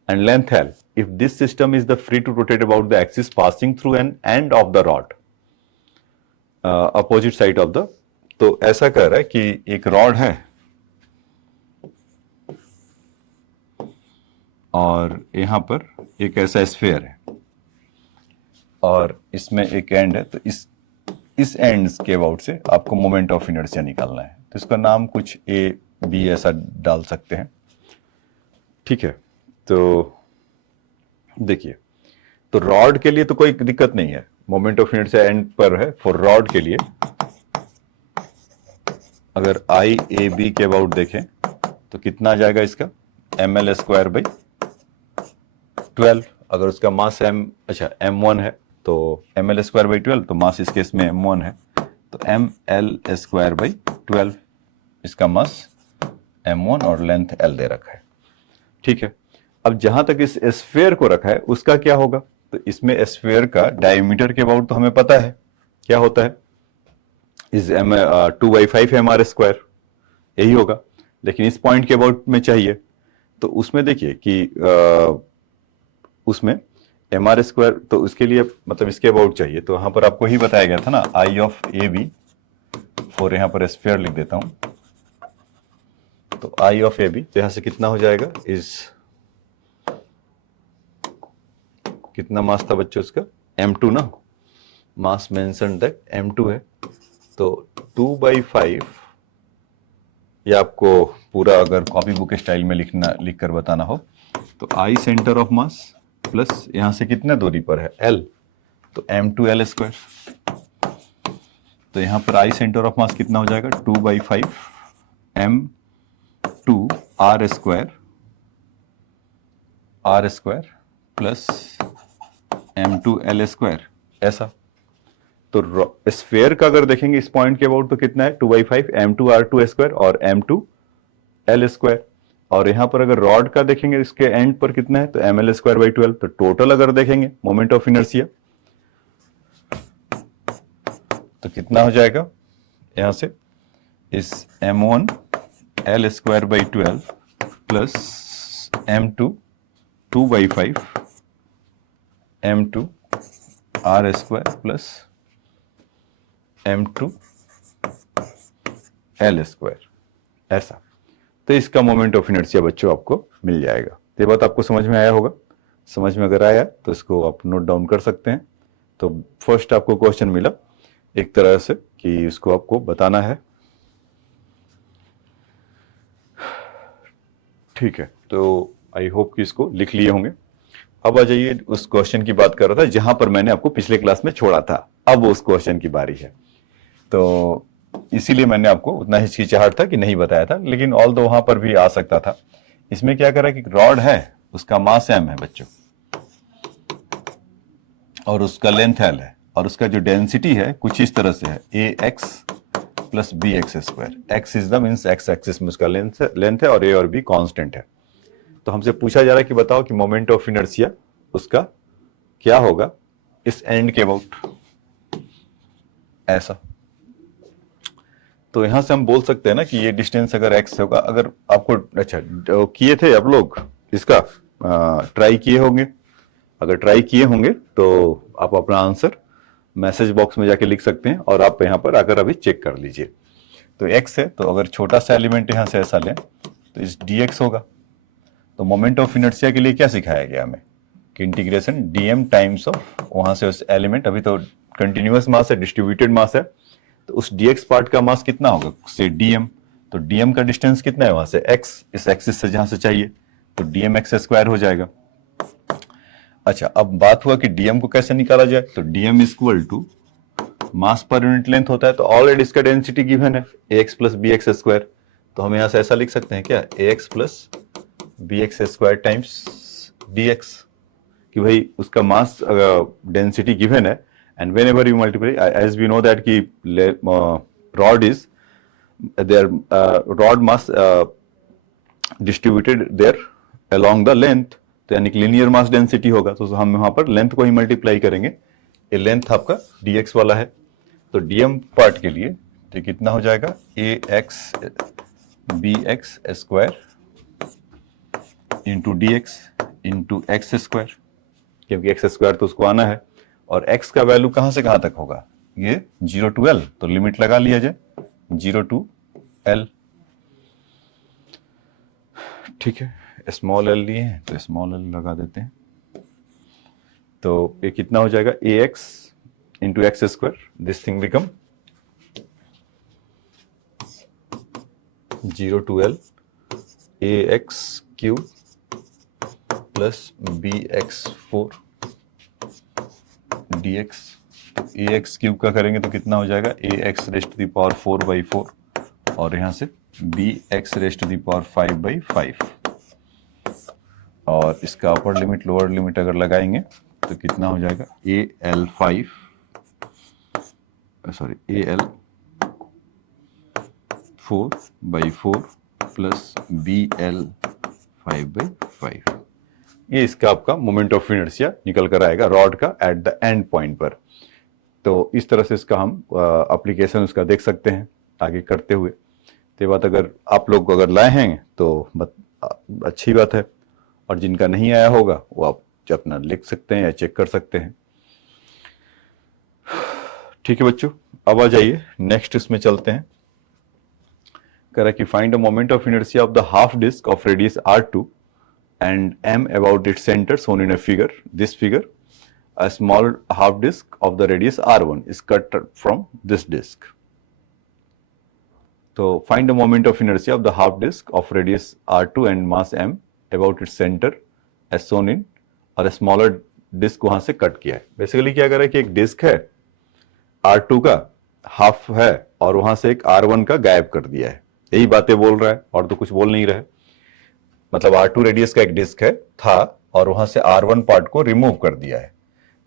and length l if this system is the free to rotate about the axis passing through an end of the rod opposite side of the। तो ऐसा कह रहा है कि एक rod है और यहां पर एक ऐसा स्फीयर है और इसमें एक एंड है। तो इस एंड्स के अबाउट से आपको मोमेंट ऑफ इनर्शिया निकालना है। तो इसका नाम कुछ ए बी ऐसा डाल सकते हैं। ठीक है, तो देखिए, तो रॉड के लिए तो कोई दिक्कत नहीं है, मोमेंट ऑफ इनर्शिया एंड पर है। फॉर रॉड के लिए अगर आई ए बी के अबाउट देखें तो कितना आ जाएगा इसका ml²/12। अगर उसका मास m1 है तो ml²/12, तो मास इस केस में m1 है तो ml²/12 इसका मास m1 और लेंथ l दे रखा है। ठीक है, अब जहां तक इस स्फीयर को रखा है उसका क्या होगा, तो इसमें स्फीयर का डायमीटर के अबाउट तो हमें पता है क्या होता है, इज 2/5 mr², यही होगा। लेकिन इस पॉइंट के अबाउट में चाहिए तो उसमें देखिए कि उसमें mr², तो उसके लिए मतलब इसके अबाउट चाहिए। तो यहां पर आपको ही बताया गया था ना, आई ऑफ ए बी, और यहां पर स्फीयर लिख देता हूं। तो आई ऑफ ए बी, तो यहां से कितना हो जाएगा, इस कितना मास था बच्चों उसका m2 ना, मास मेंशन दैट m2 है। तो 2/5, ये आपको पूरा अगर कॉपी बुक स्टाइल में लिख कर बताना हो तो आई सेंटर ऑफ मास प्लस यहां से कितना दूरी पर है l, तो m2l²। तो यहां पर आई सेंटर ऑफ मास कितना हो जाएगा 2/5 m2r² प्लस m2l², ऐसा। तो स्फीयर का अगर देखेंगे इस पॉइंट के अबाउट तो कितना है 2/5 m2r² और m2l²। और यहां पर अगर रॉड का देखेंगे इसके एंड पर कितना है तो ml²/12। तो टोटल अगर देखेंगे मोमेंट ऑफ इनर्शिया तो कितना हो जाएगा, यहां से इस m1 l²/12 plus m2 2/5 m2 r² plus m2 l², ऐसा। तो इसका मोमेंट ऑफ इनर्शिया बच्चों आपको मिल जाएगा। तो ये बात आपको समझ में आया होगा। समझ में अगर आया तो इसको आप नोट डाउन कर सकते हैं। तो फर्स्ट आपको क्वेश्चन मिला एक तरह से कि इसको आपको बताना है। ठीक है, तो आई होप कि इसको लिख लिए होंगे। अब आ जाइए, उस क्वेश्चन की बात कर रहा था जहां पर मैंने आपको पिछले क्लास में छोड़ा था। अब उस क्वेश्चन की बारी है, तो इसीलिए मैंने आपको उतना हिचकिचाहट था कि नहीं बताया था, लेकिन ऑल दो वहां पर भी आ सकता था। इसमें क्या करा कि रॉड है, उसका मास m है बच्चों, और उसका लेंथ l है, और उसका जो डेंसिटी है कुछ इस तरह से है ax plus bx²। x is the means x axis में उसका लेंथ है और a और b कांस्टेंट है। तो हमसे पूछा जा रहा है कि बताओ कि मोमेंट ऑफ इनर्शिया उसका क्या होगा इस एंड के अबाउट, ऐसा। तो यहां से हम बोल सकते हैं ना कि ये डिस्टेंस अगर x होगा, अगर आपको अच्छा किए थे आप लोग इसका ट्राई किए होंगे, अगर ट्राई किए होंगे तो आप अपना आंसर मैसेज बॉक्स में जाके लिख सकते हैं और आप यहां पर आकर अभी चेक कर लीजिए। तो x है, तो अगर छोटा सा एलिमेंट यहां से ऐसा लें तो इस dx होगा। तो मोमेंट ऑफ इनर्शिया के लिए क्या सिखाया गया हमें कि इंटीग्रेशन dm टाइम्स ऑफ वहां से उस एलिमेंट, अभी तो कंटिन्यूअस मास है, डिस्ट्रीब्यूटेड मास है, तो उस dx पार्ट का मास कितना होगा से dm। तो dm का डिस्टेंस कितना है वहां से x, इस एक्सिस से जहां से चाहिए, तो dmx² हो जाएगा। अच्छा, अब बात हुआ कि डीएम को कैसे निकाला जाए। तो DM equal to mass per unit length होता है, तो ऑलरेडी इसका डेंसिटी गिवन है ax plus B X square. तो हम यहां से ऐसा लिख सकते हैं क्या, ax plus B X square times dx, कि भाई उसका मास डेंसिटी गिवन है, and whenever you multiply, as we know that कि rod is there, rod mass distributed there along the length, तो यानी कि लीनियर मास डेंसिटी होगा, तो हम वहां पर लेंथ को ही मल्टीप्लाई करेंगे। ये लेंथ आपका dx वाला है, तो dm पार्ट के लिए तो कितना हो जाएगा, ax bx square into dx into X square, क्योंकि एक्स स्क्वायर तो उसको आना है, और x का वैल्यू कहां से कहां तक होगा, ये 0 टू l, तो लिमिट लगा लिया जाए 0 टू l। ठीक है, स्मॉल एल लिए हैं तो स्मॉल एल लगा देते हैं, तो ये कितना हो जाएगा, A X into X square, this thing become 0 to L A X cube plus B X 4 D X. A X cube का करेंगे तो कितना हो जाएगा, A X raised to the power 4/4, और यहां से B X raised to the power 5/5, और इसका अपर लिमिट लोअर लिमिट अगर लगाएंगे तो कितना हो जाएगा, AL5 sorry AL 4/4 plus BL 5/5। ये इसका आपका मोमेंट ऑफ इनर्शिया निकल कर आएगा रॉड का एट द एंड पॉइंट पर। तो इस तरह से इसका हम एप्लीकेशन उसका देख सकते हैं आगे करते हुए। तो ये बात अगर आप लोग अगर लाए हैं तो अच्छी बात है, और जिनका नहीं आया होगा वो आप अपना लिख सकते हैं या चेक कर सकते हैं। ठीक है बच्चों, अब आ जाइए नेक्स्ट इसमें चलते हैं। कह रहा है कि find the moment of inertia of the half disc of radius r2 and m about its center shown in a figure. This figure, a small half disk of the radius r1 is cut from this disk. So find the moment of inertia of the half disk of radius r2 and mass m about its center as shown in, और a smaller disk वहां से cut किया है। Basically क्या कर रहा है कि एक डिस्क है r2 का हाफ है और वहां से एक r1 का गायब कर दिया है, यही बातें बोल रहा है और तो कुछ बोल नहीं रहा है। मतलब R2 रेडियस का एक डिस्क है था और वहां से R1 पार्ट को रिमूव कर दिया है।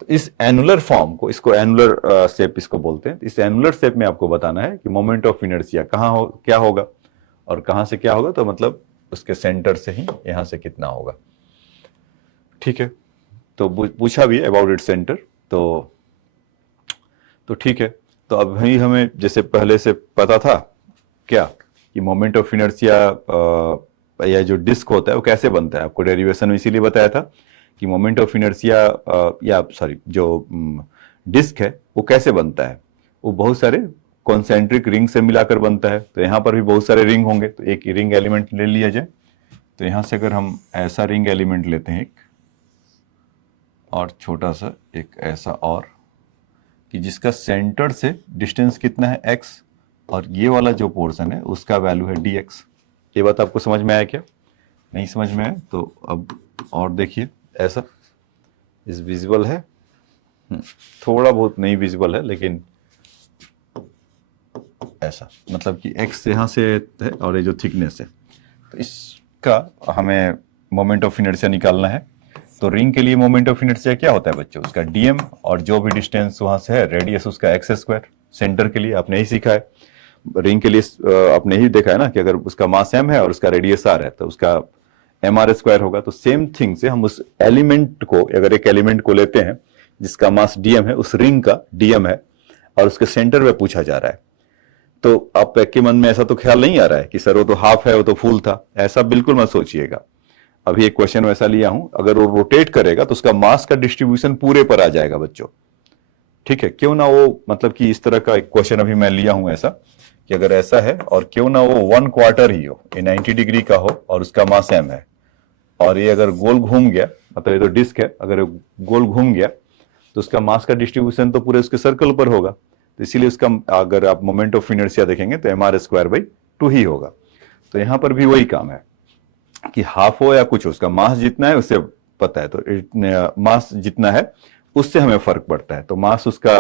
तो इस एनुलर फॉर्म को, इसको एनुलर शेप इसको बोलते हैं। इस एनुलर शेप में आपको बताना है कि मोमेंट ऑफ इनर्शिया कहाँ हो, क्या होगा और कहां से क्या होगा, तो मतलब उसके सेंटर से ही यहां से कितना होगा। ठीक है, तो पूछा भी अबाउट इट सेंटर, तो ठीक है। तो अब ही हमें जैसे पहले से पता था क्या कि मोमेंट ऑफ इनर्शिया या जो डिस्क होता है वो कैसे बनता है, आपको डेरिवेशन में इसीलिए बताया था कि मोमेंट ऑफ इनर्शिया या सॉरी जो डिस्क है वो कैसे बनता है, वो बहुत सारे कॉन्सेंट्रिक रिंग से मिलाकर बनता है। तो यहाँ पर भी बहुत सारे रिंग होंगे, तो एक रिंग एलिमेंट ले लिया जाए। तो यहाँ से अगर हम ऐसा रिंग एलिमेंट लेते हैं एक, और छोटा सा एक ऐसा, और कि जिसका सेंटर से डिस्टेंस कितना है x, और ये वाला जो पोर्शन है उसका वैल्यू है dx। ये बात आपको समझ में आया क्या, नहीं समझ में आया तो अब और देखिए, ऐसा इस विजिबल है, थोड़ा बहुत नहीं विजिबल है लेकिन ऐसा, मतलब कि x यहाँ से है और ये जो थिकनेस है, तो इसका हमें मोमेंट ऑफ इनर्शिया निकालना है। तो रिंग के लिए मोमेंट ऑफ इनर्शिया क्या होता है बच्चों, उसका dm, और जो भी डिस्टेंस वहां से है रेडियस उसका x स्क्वायर। सेंटर के लिए आपने ही सीखा है, रिंग के लिए आपने ही देखा है ना कि अगर उसका मास m है और उसका रेडियस r है तो उसका mr स्क्वायर होगा। तो सेम थिंग से हम उस एलिमेंट को, अगर एक एलिमेंट को लेते हैं जिसका मास dm है, उस रिंग का dm है और उसके सेंटर पे पूछा जा रहा है, तो आपके मन में ऐसा तो ख्याल नहीं आ रहा है कि सर वो तो हाफ है, वो तो फुल था, ऐसा बिल्कुल मत सोचिएगा। अभी एक क्वेश्चन वैसा लिया हूं, अगर वो रोटेट करेगा तो उसका मास का डिस्ट्रीब्यूशन पूरे पर आ जाएगा बच्चों। ठीक है, क्यों ना वो, मतलब कि इस तरह का एक क्वेश्चन अभी मैं लिया हूं ऐसा कि अगर ऐसा है और क्यों ना वो 1/4 ही हो, ये 90 डिग्री का हो और उसका मास m है, और ये अगर गोल घूम गया, मतलब ये तो डिस्क है, अगर गोल घूम गया तो उसका मास का डिस्ट्रीब्यूशन तो पूरे उसके सर्कल पर होगा। तो इसीलिए उसका, अगर आप मोमेंट ऑफ इनर्शिया देखेंगे तो mr²/2 ही होगा। तो यहां पर भी वही काम है कि हाफ हो या कुछ हो, उसका मास जितना है उससे पता है, तो मास जितना है उससे हमें फर्क पड़ता है। तो मास उसका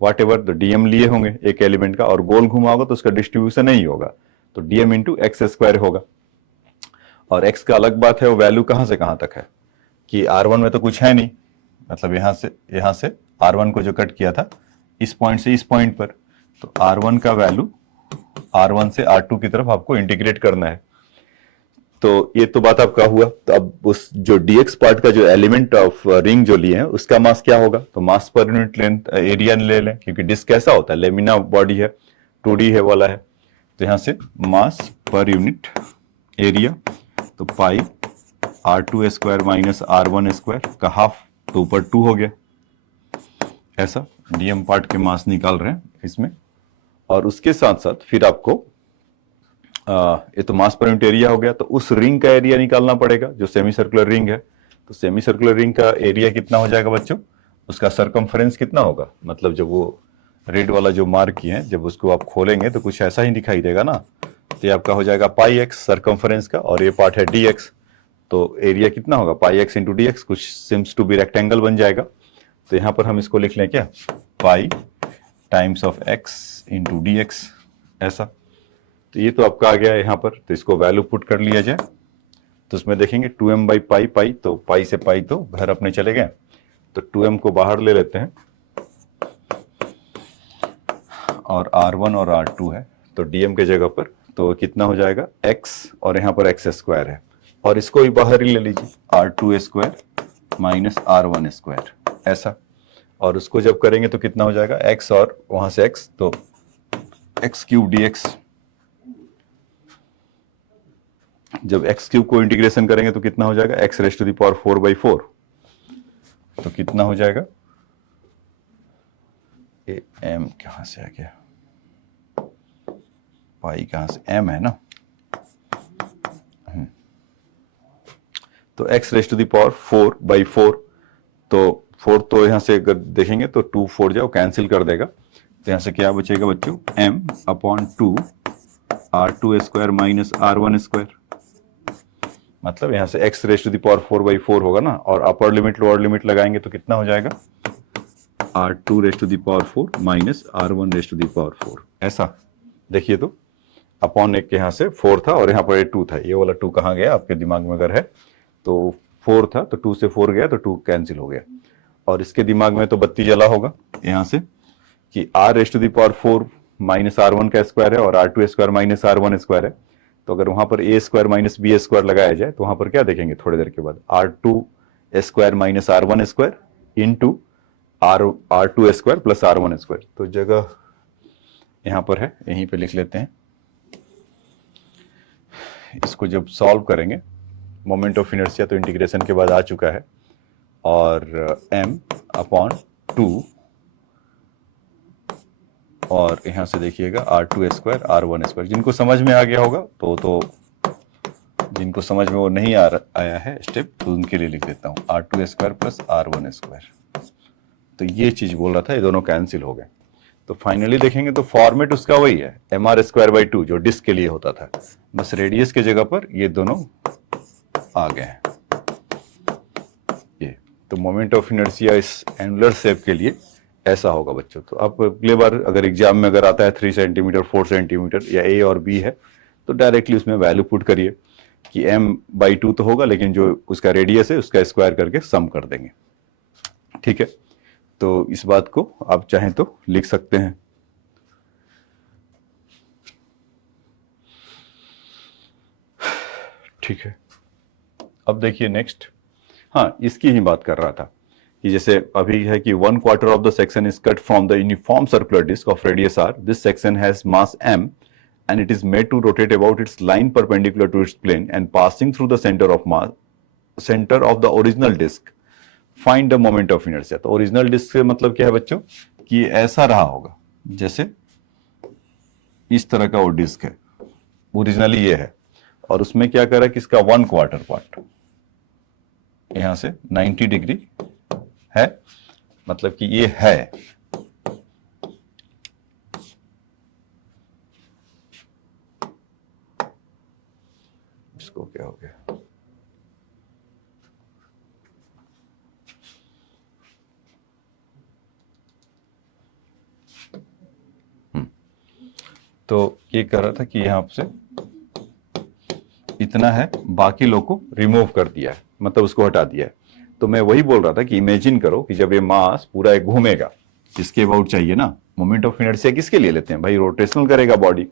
वाट एवर तो डीएम लिए होंगे एक एलिमेंट का, और गोल घुमा होगा तो उसका डिस्ट्रीब्यूशन नहीं होगा, तो डीएम इंटू एक्स स्क्वायर होगा। और एक्स का अलग बात है, वो वैल्यू कहां से कहां तक है कि R1 में तो कुछ है नहीं, मतलब यहां से R1 को जो कट किया था इस पॉइंट से इस पॉइंट पर, तो R1 का वैल्यू R1 से R2 की तरफ आपको इंटीग्रेट करना है। तो ये तो बात आपका हुआ। तो अब उस जो dx पार्ट का जो एलिमेंट ऑफ रिंग जो लिए हैं उसका मास क्या होगा, तो मास पर यूनिट लेंथ एरिया ले लें, क्योंकि डिस्क कैसा होता है, लेमिना बॉडी है, 2D है वाला है, तो यहां से मास पर यूनिट एरिया, तो पाई R2 square minus R1 square का हाफ, तो ऊपर 2 हो गया। ऐसा डीएम पार्ट के मास निकाल रहे हैं इसमें। और उसके साथ साथ फिर आपको ये तो मास पर यूनिट एरिया हो गया, तो उस रिंग का एरिया निकालना पड़ेगा जो सेमी सर्कुलर रिंग है। तो सेमी सर्कुलर रिंग का एरिया कितना हो जाएगा बच्चों, उसका सरकमफ्रेंस कितना होगा, मतलब जब वो रेड वाला जो मार्क किए हैं जब उसको आप खोलेंगे तो कुछ ऐसा ही दिखाई देगा ना, तो ये आपका हो जाएगा पाई एक्स सरकमफ्रेंस का, और ये पार्ट है डी एक्स, तो एरिया कितना होगा पाई एक्स इंटू डी एक्स, कुछ सिम्स टू बी रेक्टेंगल बन जाएगा। तो यहां पर हम इसको लिख लें क्या, पाई times of x into D x, ऐसा। तो ये तो आपका आ गया यहाँ पर, तो इसको वैल्यू पुट कर लिया जाए, तो उसमें देखेंगे 2m बाई पाई, पाई तो पाई से पाई तो घर अपने चले गए, तो 2m को बाहर ले लेते हैं, और R1 और R2 है, तो dm के जगह पर तो कितना हो जाएगा x, और यहाँ पर x स्क्वायर है, और इसको भी बाहर ही ले लीजिए, R2 square minus R1 square, ऐसा। और उसको जब करेंगे तो कितना हो जाएगा x, और वहां से x, तो x क्यूब dx, जब x क्यूब को इंटीग्रेशन करेंगे तो कितना हो जाएगा x raise to the power 4/4, तो कितना हो जाएगा, ये m कहां से आ गया, पाई कहां से, m है ना, तो x raise to the power 4/4, तो 4 तो यहां से अगर देखेंगे तो 2 4 जाओ कैंसिल कर देगा, तो यहां से क्या बचेगा बच्चों, m upon 2 R2 square minus R1 square, मतलब यहां से x raise to the power 4/4 होगा ना, और अपर लिमिट लोअर लिमिट लगाएंगे तो कितना हो जाएगा, R2 raise to the power 4 minus R1 raise to the power 4, ऐसा। देखिए तो अपॉन एक यहाँ से 4 था और यहाँ पर 2 था, ये वाला 2 कहाँ गया आपके दिमाग में अगर है तो, 4 था तो 2 से 4 गया तो 2 कैंसिल हो गया, और इसके दिमाग में तो बत्ती जला होगा यहाँ से कि R raise to the power 4 minus R1 का स्क्वायर है और R2 square minus R1 square है, तो अगर वहां पर a square minus B square लगाया जाए तो वहां पर क्या देखेंगे थोड़ी देर के बाद, R2 square minus R1 square into R2 square plus R1 square, तो जगह यहां पर है, यहीं पे लिख लेते हैं। इसको जब सॉल्व करेंगे, मोमेंट ऑफ इनर्शिया तो इंटीग्रेशन के बाद आ चुका है, और m अपॉन 2, और यहां से देखिएगा R2 स्क्वायर R1 स्क्वायर, जिनको समझ में आ गया होगा तो जिनको समझ में वो नहीं आया है स्टेप, तो उनके लिए लिख देता हूं R2 square plus R1 square, तो ये चीज बोल रहा था, ये दोनों कैंसिल हो गए। तो फाइनली देखेंगे तो फॉर्मेट उसका वही है mr स्क्वायर बाई 2 जो डिस्क के लिए होता था, बस रेडियस के जगह पर ये दोनों आ गए हैं। ये तो मोमेंट ऑफ इनर्शिया इस एंगुलर शेप के लिए ऐसा होगा बच्चों। तो आप अगले बार अगर एग्जाम में अगर आता है 3 सेंटीमीटर 4 सेंटीमीटर या a और b है, तो डायरेक्टली उसमें वैल्यू पुट करिए कि m/2 तो होगा, लेकिन जो उसका रेडियस है उसका स्क्वायर करके सम कर देंगे, ठीक है। तो इस बात को आप चाहें तो लिख सकते हैं। ठीक है, अब देखिए नेक्स्ट, हाँ इसकी ही बात कर रहा था कि जैसे अभी है कि 1/4 of the section is cut from the uniform circular disc of radius r, this section has mass m and it is made to rotate about its line perpendicular to its plane and passing through the center of the original disk, find the moment of inertia। तो original disc से मतलब क्या है बच्चों कि ऐसा रहा होगा, जैसे इस तरह का वो डिस्क है, ओरिजिनली ये है, और उसमें क्या करा कि इसका 1/4 पार्ट यहां से 90 डिग्री है, मतलब कि ये है, इसको क्या हो गया, तो ये कह रहा था कि यहाँ से इतना है, बाकी लोग को रिमूव कर दिया है, मतलब उसको हटा दिया है। तो मैं वही बोल रहा था कि इमेजिन करो कि जब ये मास पूरा एक घूमेगा, जिसके अबाउट चाहिए ना, मोमेंट ऑफ इनर्शिया किसके लिए लेते हैं भाई, रोटेशनल करेगा body.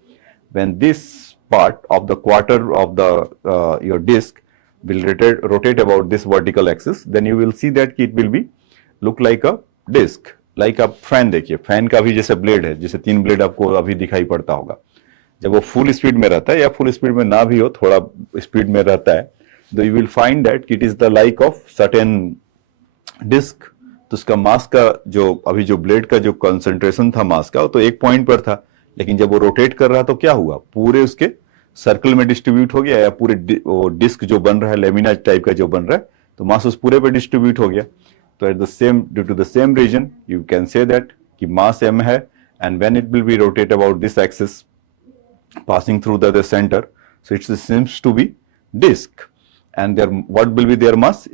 When this part of the quarter of the your disc will rotate about this vertical axis, then you will see that it will be look like a disc, like आप fan देखिए, fan का भी जैसे blade है, जैसे 3 blade आपको अभी दिखाई पड़ता होगा, जब वो फुल स्पीड में रहता है या फुल स्पीड में ना भी हो, थोड़ा स्पीड में रहता है, तो you will find that it is the like of certain disc. तो उसका मास का जो अभी जो ब्लेड का जो कंसंट्रेशन था मास का, तो एक पॉइंट पर था, लेकिन जब वो रोटेट कर रहा तो क्या हुआ, पूरे उसके सर्कल में डिस्ट्रीब्यूट हो गया, या पूरे डिस्क जो बन रहा है लेमिना टाइप का जो बन रहा है, तो मास उस पूरे पे डिस्ट्रीब्यूट हो गया। तो at the same due to the same reason you can say that कि मास m है, and when it will be rotate about this axis passing through the center, so it seems to be disk, and their what will be their mass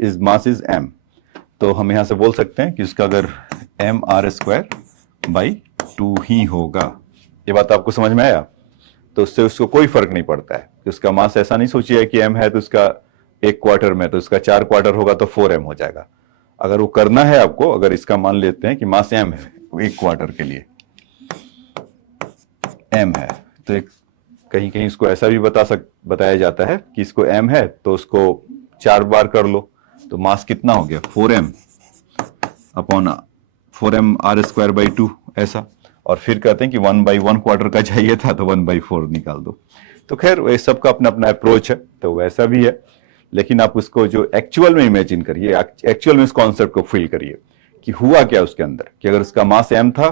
is m। तो हम यहां से बोल सकते हैं कि उसका अगर m r स्क्वायर बाई 2 ही होगा। ये बात आपको समझ में आया? तो उससे उसको कोई फर्क नहीं पड़ता है कि उसका मास, ऐसा नहीं सोचिए कि m है तो उसका 1 क्वार्टर में, तो उसका 4 क्वार्टर होगा तो 4m हो जाएगा। अगर वो करना है आपको, अगर इसका मान लेते हैं कि मास m है, 1 क्वार्टर के लिए m है, तो एक कहीं कहीं इसको ऐसा भी बताया जाता है कि इसको m है तो उसको 4 बार कर लो, तो मास कितना हो गया, 4m upon 4m r square by 2 ऐसा। और फिर कहते हैं कि 1/1 क्वार्टर का चाहिए था तो 1/4 निकाल दो। तो खैर ये सबका अपना अपना अप्रोच है, तो वैसा भी है, लेकिन आप उसको जो एक्चुअल में इमेजिन करिए, एक्चुअल में इस कॉन्सेप्ट को फील करिए कि हुआ क्या उसके अंदर, कि अगर उसका मास m था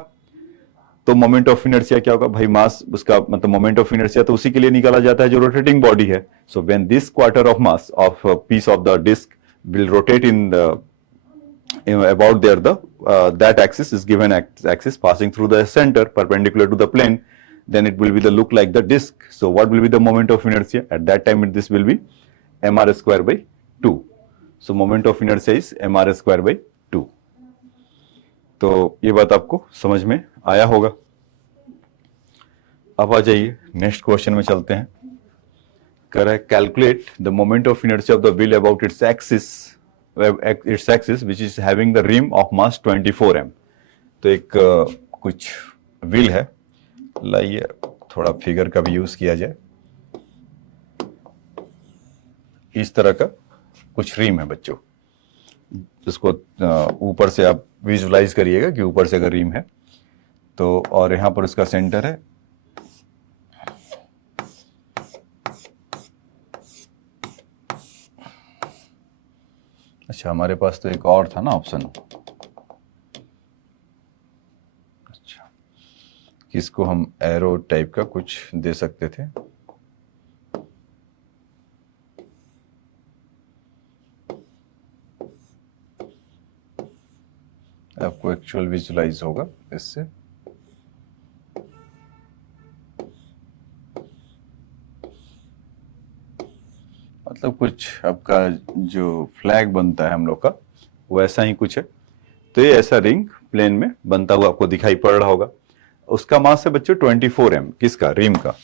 तो मोमेंट ऑफ इनर्शिया क्या होगा भाई, मास उसका मतलब मोमेंट ऑफ इनर्शिया तो उसी के लिए निकाला जाता है जो रोटेटिंग बॉडी है। So when this quarter of mass of piece of the disc will rotate in the about there the that axis is given axis passing through the center perpendicular to the plane, then it will be the look like the disk. So what will be the moment of inertia at that time? This will be mr square by 2. So moment of inertia is mr square by 2. तो ये बात आपको समझ में आया होगा। अब आ जाइए नेक्स्ट क्वेश्चन में चलते हैं। कह रहा है calculate the moment of inertia of the wheel about its axis which is having the rim of mass 24m। तो एक कुछ व्हील है, लाइए थोड़ा फिगर का भी यूज किया जाए। इस तरह का कुछ रिम है बच्चों, इसको ऊपर से आप विजुलाइज करिएगा कि ऊपर से अगर रिम है तो, और यहां पर उसका सेंटर है। अच्छा, हमारे पास तो एक और था ना ऑप्शन, अच्छा किसको हम एरो टाइप का कुछ दे सकते थे। आपको एक्चुअल विजुलाइज होगा इससे। मतलब कुछ आपका जो फ्लैग बनता है हम लोग का वैसा ही कुछ है। तो ये ऐसा रिंग प्लेन में बनता हुआ आपको दिखाई पड़ रहा होगा। उसका मास है बच्चों 24m, किसका, रिम का,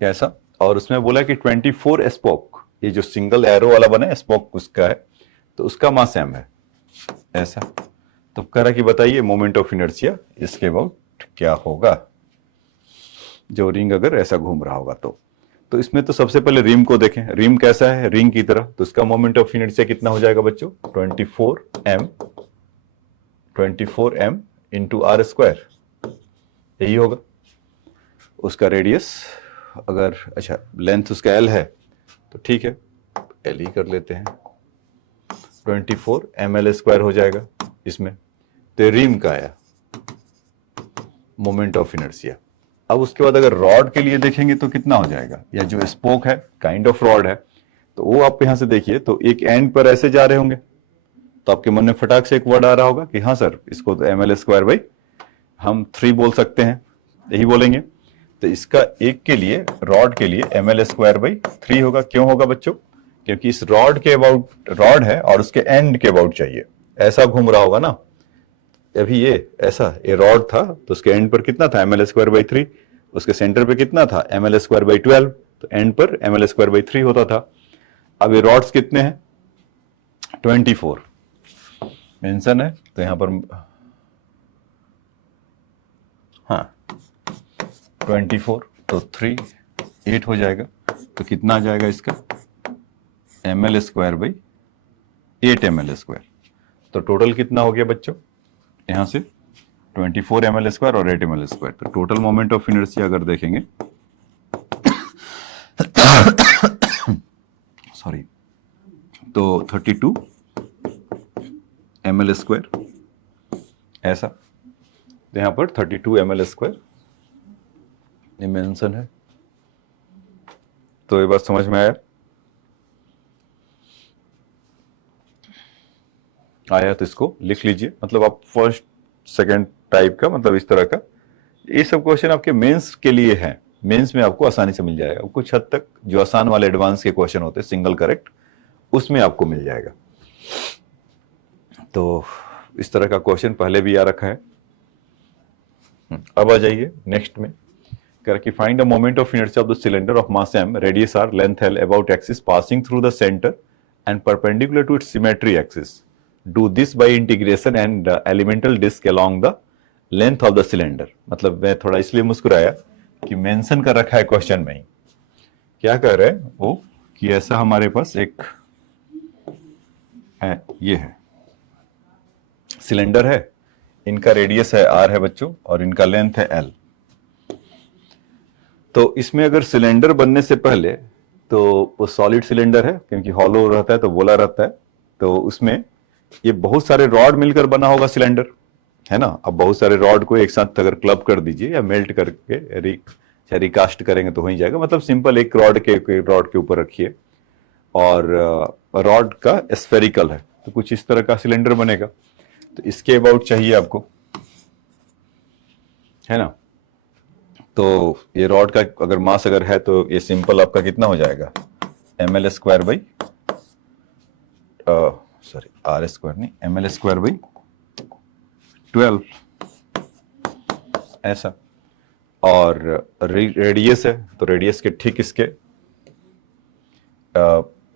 कैसा। और उसमें बोला कि 24 स्पोक, ये जो सिंगल एरो वाला बना है स्पोक उसका है, तो उसका मास m है ऐसा। तो कह रहा कि बताइए मोमेंट ऑफ इनर्शिया इसके अबाउट क्या होगा, जो रिंग अगर ऐसा घूम रहा होगा तो इसमें तो सबसे पहले रिम को देखें, रिम कैसा है, रिंग की तरह, तो इसका मोमेंट ऑफ इनर्शिया कितना हो जाएगा बच्चों, 24m इंटू आर स्क्वायर, यही होगा। उसका रेडियस अगर, अच्छा लेंथ उसका एल है तो ठीक है, एल ही कर लेते हैं, 24 ml स्क्वायर हो जाएगा इसमें। तो रिम का आया मोमेंट ऑफ इनर्शिया। अब उसके बाद अगर रॉड के लिए देखेंगे तो कितना हो जाएगा, या जो स्पोक है काइंड ऑफ रॉड है, तो वो आप यहां से देखिए तो एक एंड पर ऐसे जा रहे होंगे, तो आपके मन में फटाक से एक वर्ड आ रहा होगा कि हाँ सर इसको तो ml स्क्वायर बाई हम 3 बोल सकते हैं, यही बोलेंगे। तो इसका एक के लिए, रॉड के लिए ml स्क्वायर बाई 3 होगा। क्यों होगा बच्चों, क्योंकि इस रॉड के अबाउट, रॉड है और उसके एंड के अबाउट चाहिए, ऐसा घूम रहा होगा ना, अभी ये ऐसा ये रॉड था तो उसके एंड पर कितना था ml²/3, उसके सेंटर पे कितना था ml²/12, तो एंड पर ml²/3 होता था। अब ये रॉड्स कितने हैं 24 मेंशन है, तो यहां पर हाँ 24 तो 3 8 हो जाएगा, तो कितना आ जाएगा इसका ml²/8 ml²। तो टोटल कितना हो गया बच्चों यहां से 24 ml² और 8 ml²। तो टोटल मोमेंट ऑफ इनर्शिया अगर देखेंगे सॉरी तो 32 ml² ऐसा, तो यहां पर 32 ml² मेंशन है। तो ये बात समझ में आया तो इसको लिख लीजिए। मतलब आप फर्स्ट सेकंड टाइप का मतलब इस तरह का ये सब क्वेश्चन आपके मेंस के लिए है, मेंस में आपको आसानी से मिल जाएगा। कुछ हद तक जो आसान वाले एडवांस के क्वेश्चन होते हैं सिंगल करेक्ट उसमें आपको मिल जाएगा। तो इस तरह का क्वेश्चन पहले भी आ रखा है। अब आ जाइए नेक्स्ट में, कह रहा कि find the moment of inertia of the cylinder of mass m, radius r, length l, about axis, passing through the centre and perpendicular to its symmetry axis. Do this by integration and elemental disc along the length of the cylinder. मतलब मैं थोड़ा इसलिए मुस्कुराया कि mention कर रखा है question में ही। क्या कह रहे हैं वो कि ऐसा हमारे पास एक है, ये है सिलेंडर है, इनका रेडियस है r है बच्चों और इनका लेंथ है l। तो इसमें अगर सिलेंडर बनने से पहले तो वो सॉलिड सिलेंडर है क्योंकि हॉलो रहता है तो गोला रहता है, तो उसमें ये बहुत सारे रॉड मिलकर बना होगा सिलेंडर, है ना। अब बहुत सारे रॉड को एक साथ अगर क्लब कर दीजिए या मेल्ट करके रिकास्ट करेंगे तो हो ही जाएगा। मतलब सिंपल एक रॉड के ऊपर रखिए और रॉड का स्फेरिकल है तो कुछ इस तरह का सिलेंडर बनेगा। तो इसके अबाउट चाहिए आपको, है ना। तो ये रॉड का अगर मास अगर है तो ये सिंपल आपका कितना हो जाएगा ml² सॉरी r² नहीं ml²/12 ऐसा। और रेडियस है तो रेडियस के ठीक इसके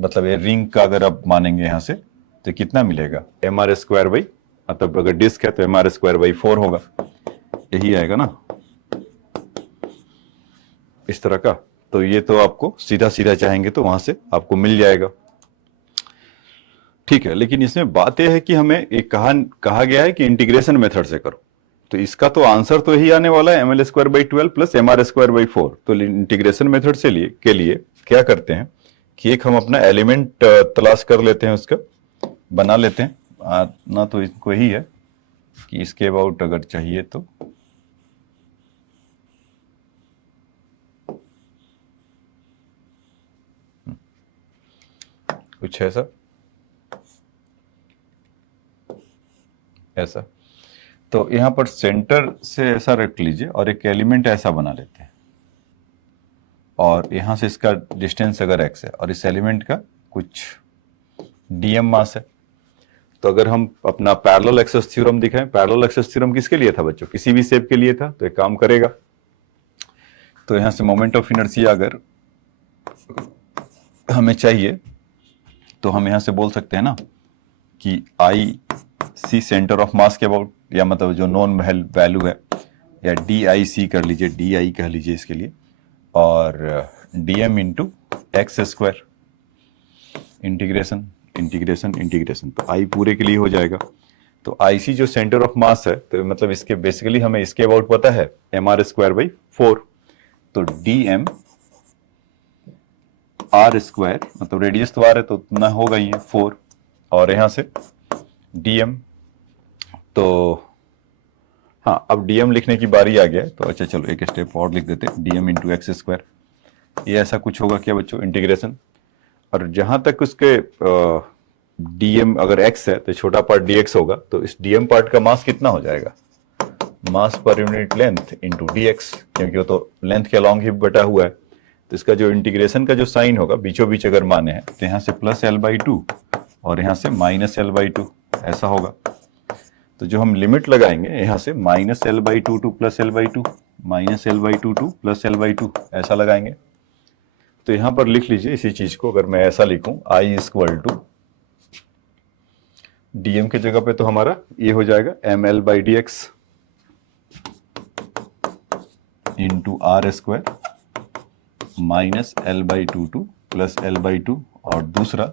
मतलब ये रिंग का अगर आप मानेंगे यहां से तो कितना मिलेगा mr², मतलब अगर डिस्क है तो mr²/4 होगा, यही आएगा ना इस तरह का। तो ये तो आपको सीधा सीधा चाहेंगे तो वहां से आपको मिल जाएगा, ठीक है। लेकिन इसमें बात यह है कि हमें एक कहा गया है कि इंटीग्रेशन मेथड से करो, तो इसका तो आंसर तो यही आने वाला है ml²/12 प्लस mr²/4। तो इंटीग्रेशन मेथड से के लिए क्या करते हैं कि एक हम अपना एलिमेंट तलाश कर लेते हैं, उसका बना लेते हैं ना। तो इसको ही है कि इसके अबाउट अगर चाहिए तो कुछ ऐसा ऐसा। तो यहां पर सेंटर से ऐसा रख लीजिए और एक एलिमेंट ऐसा बना लेते हैं और यहां से इसका डिस्टेंस अगर x है और इस एलिमेंट का कुछ dm मास है। तो अगर हम अपना पैरेलल एक्सेस थ्योरम दिखाएं, पैरेलल एक्सेस थ्योरम किसके लिए था बच्चों, किसी भी शेप के लिए था, तो एक काम करेगा। तो यहां से मोमेंट ऑफ इनर्शिया अगर हमें चाहिए तो हम यहां से बोल सकते हैं ना कि आई सी सेंटर ऑफ मास के अबाउट, या मतलब जो नॉन वैल्यू है, या डी आई सी कर लीजिए, डी आई कह लीजिए इसके लिए, और D M into x²। Integration integration integration तो आई पूरे के लिए हो जाएगा। तो आई सी जो सेंटर ऑफ मास है तो मतलब इसके बेसिकली हमें इसके अबाउट पता है mr²/4। तो डी एम r², मतलब रेडियस तो r है तो उतना होगा ही है 4, और यहां से dm। तो हाँ अब dm लिखने की बारी आ गया है, तो अच्छा चलो एक स्टेप और लिख देते हैं, dm इंटू x²। ये ऐसा कुछ होगा क्या बच्चों इंटीग्रेशन। और जहां तक उसके dm अगर x है तो छोटा पार्ट dx होगा, तो इस dm पार्ट का मास कितना हो जाएगा, मास per unit length into dx, क्योंकि वो तो लेंथ के अलॉन्ग ही बटा हुआ है। तो इसका जो इंटीग्रेशन का जो साइन होगा बीचों बीच अगर माने हैं तो यहां से +l/2 और यहां से -l/2 ऐसा होगा। तो जो हम लिमिट लगाएंगे यहाँ से -L/2 to +L/2, -L/2 to +L/2 ऐसा लगाएंगे। तो यहां पर लिख लीजिए इसी चीज को, अगर मैं ऐसा लिखूं I = dm के जगह पे तो हमारा ये हो जाएगा mL/dx into r² -L/2 to +L/2, और दूसरा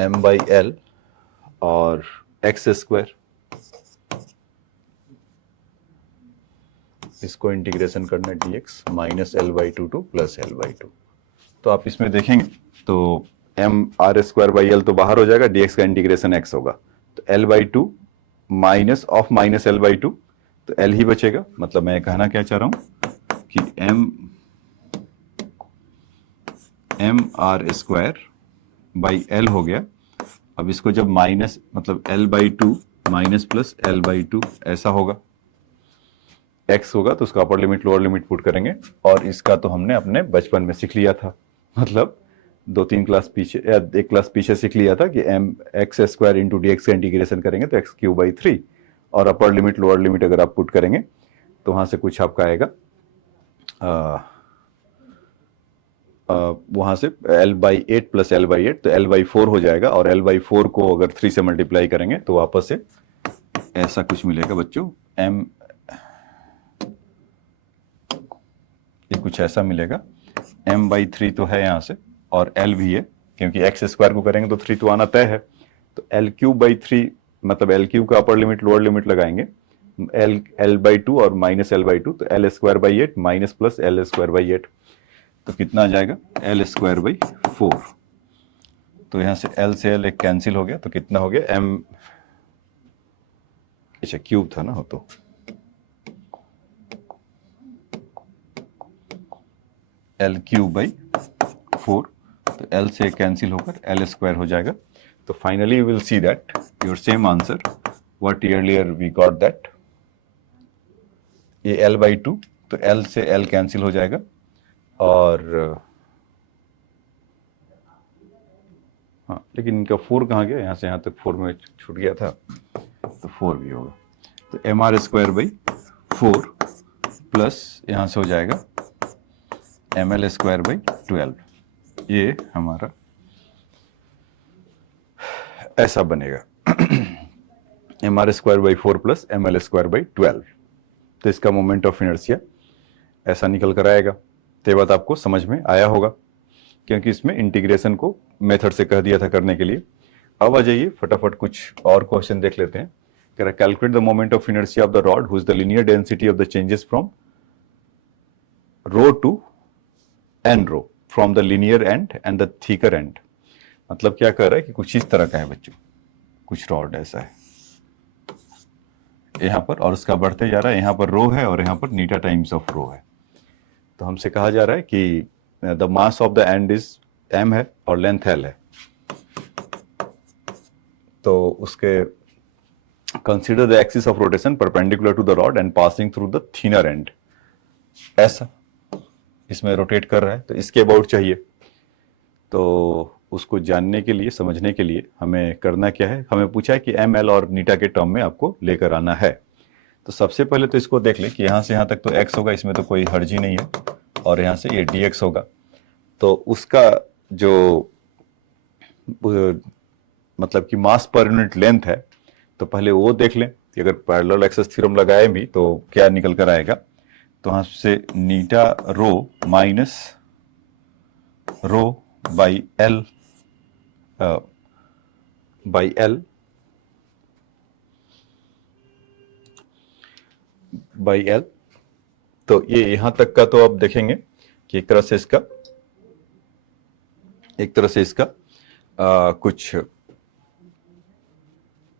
m/L और x², इसको इंटीग्रेशन करना है dx -L/2 टू +L/2। तो आप इसमें देखेंगे तो mr²/L तो बाहर हो जाएगा, dx का इंटीग्रेशन x होगा, तो L/2 -L/2, तो L ही बचेगा। मतलब मैं कहना क्या चाह रहा हूं कि mr²/L हो गया। अब इसको जब माइनस मतलब L/2 माइनस प्लस L/2 ऐसा होगा, x होगा तो उसका upper limit lower limit put करेंगे, और इसका तो हमने अपने बचपन में सीख लिया था, मतलब 2-3 क्लास पीछे या 1 क्लास पीछे सीख लिया था कि mx² इंटू dx का इंटीग्रेशन करेंगे तो x³/3, और अपर लिमिट लोअर लिमिट अगर आप पुट करेंगे तो वहां से कुछ आपका आएगा वहां से L/8 प्लस L/8, तो L/4 हो जाएगा, और L/4 को अगर 3 से मल्टीप्लाई करेंगे तो वापस से ऐसा कुछ मिलेगा बच्चों, ये कुछ ऐसा मिलेगा, m/3 तो है यहाँ से, और L भी है, क्योंकि x² को करेंगे तो 3 तो आना तय है, तो L³/3 मतलब L³ का अपर लिमिट लोअर लिमिट लगाएंगे, L/2 और -L/2, तो L²/8 माइनस प्लस L²/8, तो कितना आ जाएगा L²/4। तो यहां से L से L एक कैंसिल हो गया, तो कितना हो गया m, अच्छा क्यूब था ना, हो तो L³/4, तो L से कैंसिल होकर L² हो जाएगा। तो finally you will see that your same answer what earlier we got that, ये L/2, तो L से L कैंसिल हो जाएगा, और हाँ लेकिन इनका 4 कहाँ गया, यहाँ से यहाँ तक 4 में छूट गया था, तो 4 भी होगा, तो mr²/4 प्लस यहाँ से हो जाएगा mL²/12, ये हमारा ऐसा बनेगा mr²/4 प्लस mL²/12, तो इसका मोमेंट ऑफ इनर्शिया ऐसा निकल कर आएगा। तो ये बात आपको समझ में आया होगा, क्योंकि इसमें इंटीग्रेशन को मेथड से कह दिया था करने के लिए। अब आ जाइए फटाफट कुछ और क्वेश्चन देख लेते हैं। कह रहा calculate the moment of inertia of the rod whose the linear density of the changes from rho to N rho from the linear end and the thicker end. मतलब क्या कह रहा है कि कुछ इस तरह का है बच्चों, कुछ रॉड ऐसा है यहाँ पर, और उसका बढ़ते जा रहा है, यहाँ पर रो है और यहाँ पर नीटा टाइम्स ऑफ रो है। तो हमसे कहा जा रहा है कि the mass of the end is m है और लेंथ l है, तो उसके consider the axis of rotation perpendicular to the rod and passing through the thinner end, ऐसा इसमें रोटेट कर रहा है, तो इसके अबाउट चाहिए। तो उसको जानने के लिए, समझने के लिए हमें करना क्या है, हमें पूछा है कि एम एल और नीटा के टर्म में आपको लेकर आना है। तो सबसे पहले तो इसको देख लें कि यहाँ से यहाँ तक तो x होगा, इसमें तो कोई हर्ज ही नहीं है, और यहाँ से ये dx होगा, तो उसका जो मतलब कि मास पर यूनिट लेंथ है, तो पहले वो देख लें कि अगर पैरेलल एक्सेस थ्योरम लगाए भी तो क्या निकल कर आएगा। तो यहाँ से नीटा rho minus rho by L by L, तो ये यहां तक का तो आप देखेंगे कि एक तरह से इसका कुछ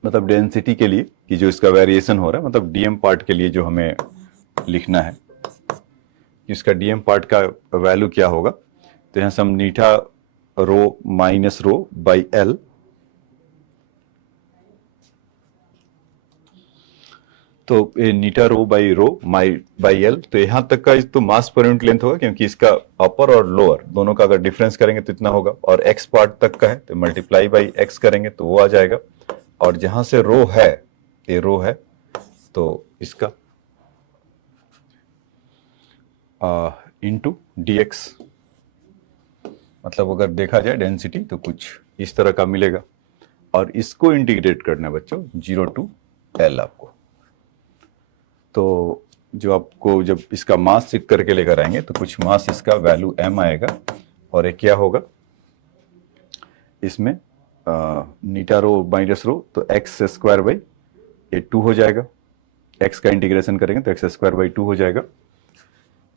मतलब डेंसिटी के लिए कि जो इसका वेरिएशन हो रहा है, मतलब डीएम पार्ट के लिए जो हमें लिखना है कि इसका डीएम पार्ट का वैल्यू क्या होगा। तो यहां से हम नीटा rho minus rho by L, तो ये नीटा रो बाई एल, तो यहां तक का तो मास पर यूनिट लेंथ होगा, क्योंकि इसका अपर और लोअर दोनों का अगर डिफरेंस करेंगे तो इतना होगा, और एक्स पार्ट तक का है तो मल्टीप्लाई बाई एक्स करेंगे तो वो आ जाएगा, और जहां से रो है, ये रो है, तो इसका इनटू dx, मतलब अगर देखा जाए डेंसिटी तो कुछ इस तरह का मिलेगा। और इसको इंटीग्रेट करना है बच्चों 0 टू L आपको। तो जो आपको जब इसका मास चेक करके लेकर आएंगे तो कुछ मास इसका वैल्यू m आएगा, और एक क्या होगा इसमें नीटा रो माइनस रो, तो एक्स स्क्वायर बाई ये 2 हो जाएगा। x का इंटीग्रेशन करेंगे तो एक्स स्क्वायर बाई 2 हो जाएगा।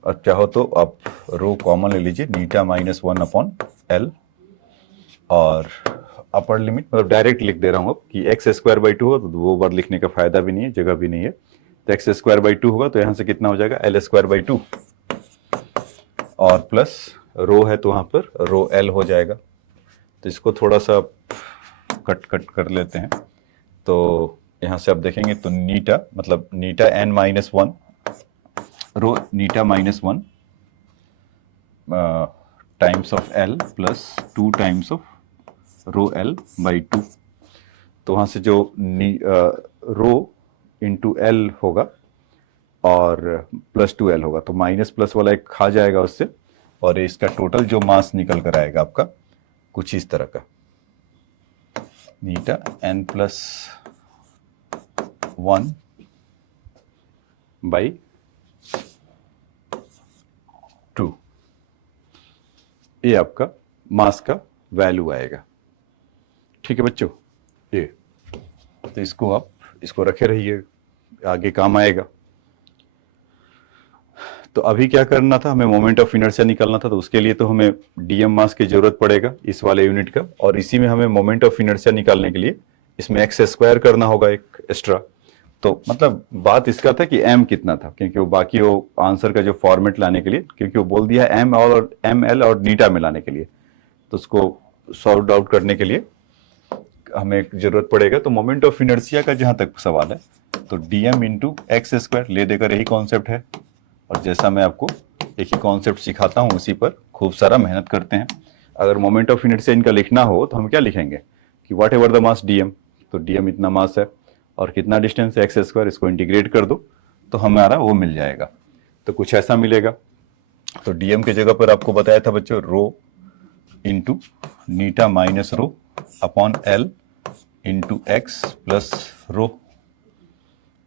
और चाहो तो आप रो कॉमन ले लीजिए, नीटा माइनस 1 अपॉन L, और अपर लिमिट मतलब डायरेक्ट लिख दे रहा हूँ अब कि एक्स स्क्वायर बाई 2 होगा, तो वो बार लिखने का फायदा भी नहीं है, जगह भी नहीं है। तो एक्स स्क्वायर बाई 2 होगा तो यहाँ से कितना हो जाएगा L स्क्वायर बाई 2, और प्लस रो है तो वहाँ पर रो L हो जाएगा। तो इसको थोड़ा सा कट कर लेते हैं। तो यहाँ से आप देखेंगे तो नीटा मतलब नीटा n माइनस 1 रो नीटा minus 1 times of L plus 2 times of rho L by 2। तो वहाँ से जो रो इंटू L होगा और प्लस 2L होगा, तो माइनस प्लस वाला एक खा जाएगा उससे, और इसका टोटल जो मास निकल कर आएगा आपका कुछ इस तरह का, नीटा n प्लस 1 बाई 2, ये आपका मास का वैल्यू आएगा। ठीक है बच्चों, ये तो इसको आप इसको रखे रहिए, आगे काम आएगा। तो अभी क्या करना था, हमें मोमेंट ऑफ इनर्शिया निकालना था, तो उसके लिए तो हमें डीएम मास की जरूरत पड़ेगा इस वाले यूनिट का, और इसी में हमें मोमेंट ऑफ इनर्शिया निकालने के लिए इसमें एक्स स्क्वायर करना होगा एक एक्स्ट्रा। तो मतलब बात इसका था कि एम कितना था, क्योंकि वो बाकी वो आंसर का जो फॉर्मेट लाने के लिए, क्योंकि वो बोल दिया एम और एम एल और नीटा में लाने के लिए, तो उसको सॉर्ट आउट करने के लिए हमें जरूरत पड़ेगा। तो मोमेंट ऑफ इनर्शिया का जहां तक सवाल है तो डीएम इंटू एक्स स्क्वायर ले देकर यही कॉन्सेप्ट है, और जैसा मैं आपको एक ही कॉन्सेप्ट सिखाता हूँ उसी पर खूब सारा मेहनत करते हैं। अगर मोमेंट ऑफ इनर्शिया इनका लिखना हो तो हम क्या लिखेंगे कि what ever the mass DM, तो डीएम इतना मास है और कितना डिस्टेंस है एक्स स्क्वायर, इसको इंटीग्रेट कर दो तो हमारा वो मिल जाएगा। तो कुछ ऐसा मिलेगा। तो डीएम की जगह पर आपको बताया था बच्चों रो इंटू नीटा minus rho upon L into X plus rho,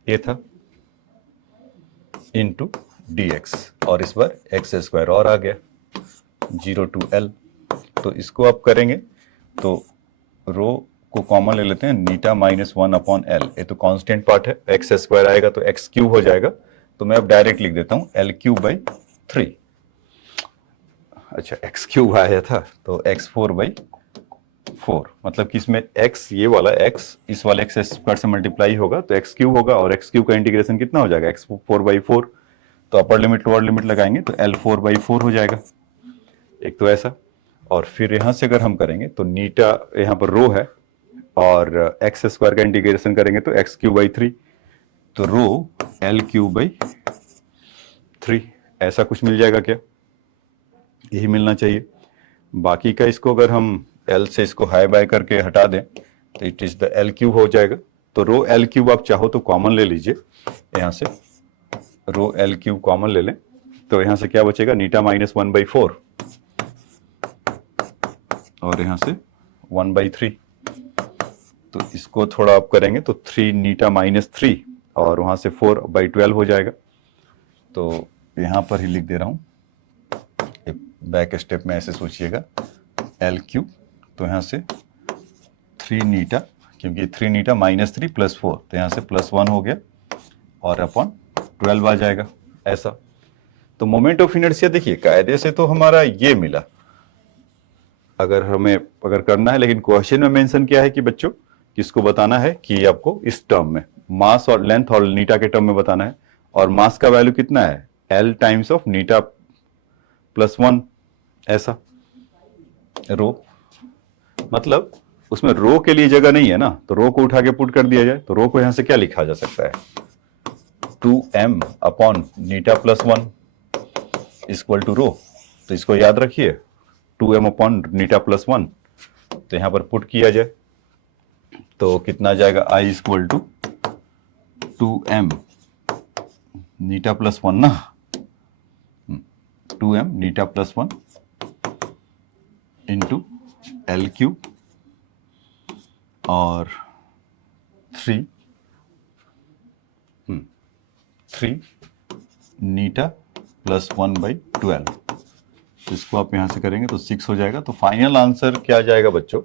ये था इंटू dx, और इस बार एक्स स्क्वायर और आ गया 0 टू L। तो इसको आप करेंगे तो रो को कॉमन ले लेते हैं, नीटा माइनस 1 अपॉन L, ये तो कांस्टेंट पार्ट है, एक्स स्क्वायर आएगा तो एक्स क्यूब हो जाएगा, तो मैं अब डायरेक्ट लिख देता हूं L क्यूब बाई 3। अच्छा एक्स क्यूब आया था तो एक्स 4 बाई 4, मतलब कि इसमें x ये वाला x इस वाले x स्क्वायर से मल्टीप्लाई होगा तो x क्यूब होगा, और x क्यूब का इंटीग्रेशन कितना हो जाएगा x 4 बाई 4। तो अपर लिमिट लोअर लिमिट लगाएंगे तो L 4 बाई 4 हो जाएगा, एक तो ऐसा। और फिर यहां से अगर हम करेंगे तो नीटा यहाँ पर रो है और एक्स स्क्वायर का इंटीग्रेशन करेंगे तो एक्स क्यूब बाई 3, तो रो L क्यूब बाई 3, ऐसा कुछ मिल जाएगा क्या, यही मिलना चाहिए। बाकी का इसको अगर हम L से इसको हाई बाय करके हटा दें तो it is the L cube हो जाएगा। तो रो L क्यूब आप चाहो तो कॉमन ले लीजिए, यहाँ से रो L क्यूब कॉमन ले लें तो यहाँ से क्या बचेगा नीटा माइनस 1 बाई 4, और यहाँ से 1 बाई 3। तो इसको थोड़ा आप करेंगे तो 3 नीटा माइनस 3 और वहाँ से 4 बाई 12 हो जाएगा। तो यहाँ पर ही लिख दे रहा हूँ, बैक स्टेप में ऐसे सोचिएगा L क्यूब, तो यहाँ से 3 नीटा, क्योंकि 3 नीटा माइनस 3 प्लस 4, तो यहाँ से प्लस 1 हो गया और अपॉन 12 आ जाएगा ऐसा। तो मोमेंट ऑफ इनर्शिया देखिए कायदे से तो हमारा ये मिला, अगर करना है, लेकिन क्वेश्चन में मेंशन किया है कि बच्चों किसको बताना है कि आपको इस टर्म में मास और लेंथ और नीटा के टर्म में बताना है, और मास का वैल्यू कितना है L times of Neeta plus 1 ऐसा। रो मतलब उसमें रो के लिए जगह नहीं है ना, तो रो को उठा के पुट कर दिया जाए, तो रो को यहां से क्या लिखा जा सकता है 2m अपॉन नीटा प्लस 1 इक्वल टू रो। तो इसको याद रखिए 2m अपॉन नीटा प्लस 1, तो यहां पर पुट किया जाए तो कितना आ जाएगा, I इक्वल टू 2m नीटा प्लस 1 ना, 2m नीटा प्लस 1 इंटू एल क्यूब और 3 नीटा प्लस 1/12। तो इसको आप यहां से करेंगे तो 6 हो जाएगा। तो फाइनल आंसर क्या आ जाएगा बच्चों,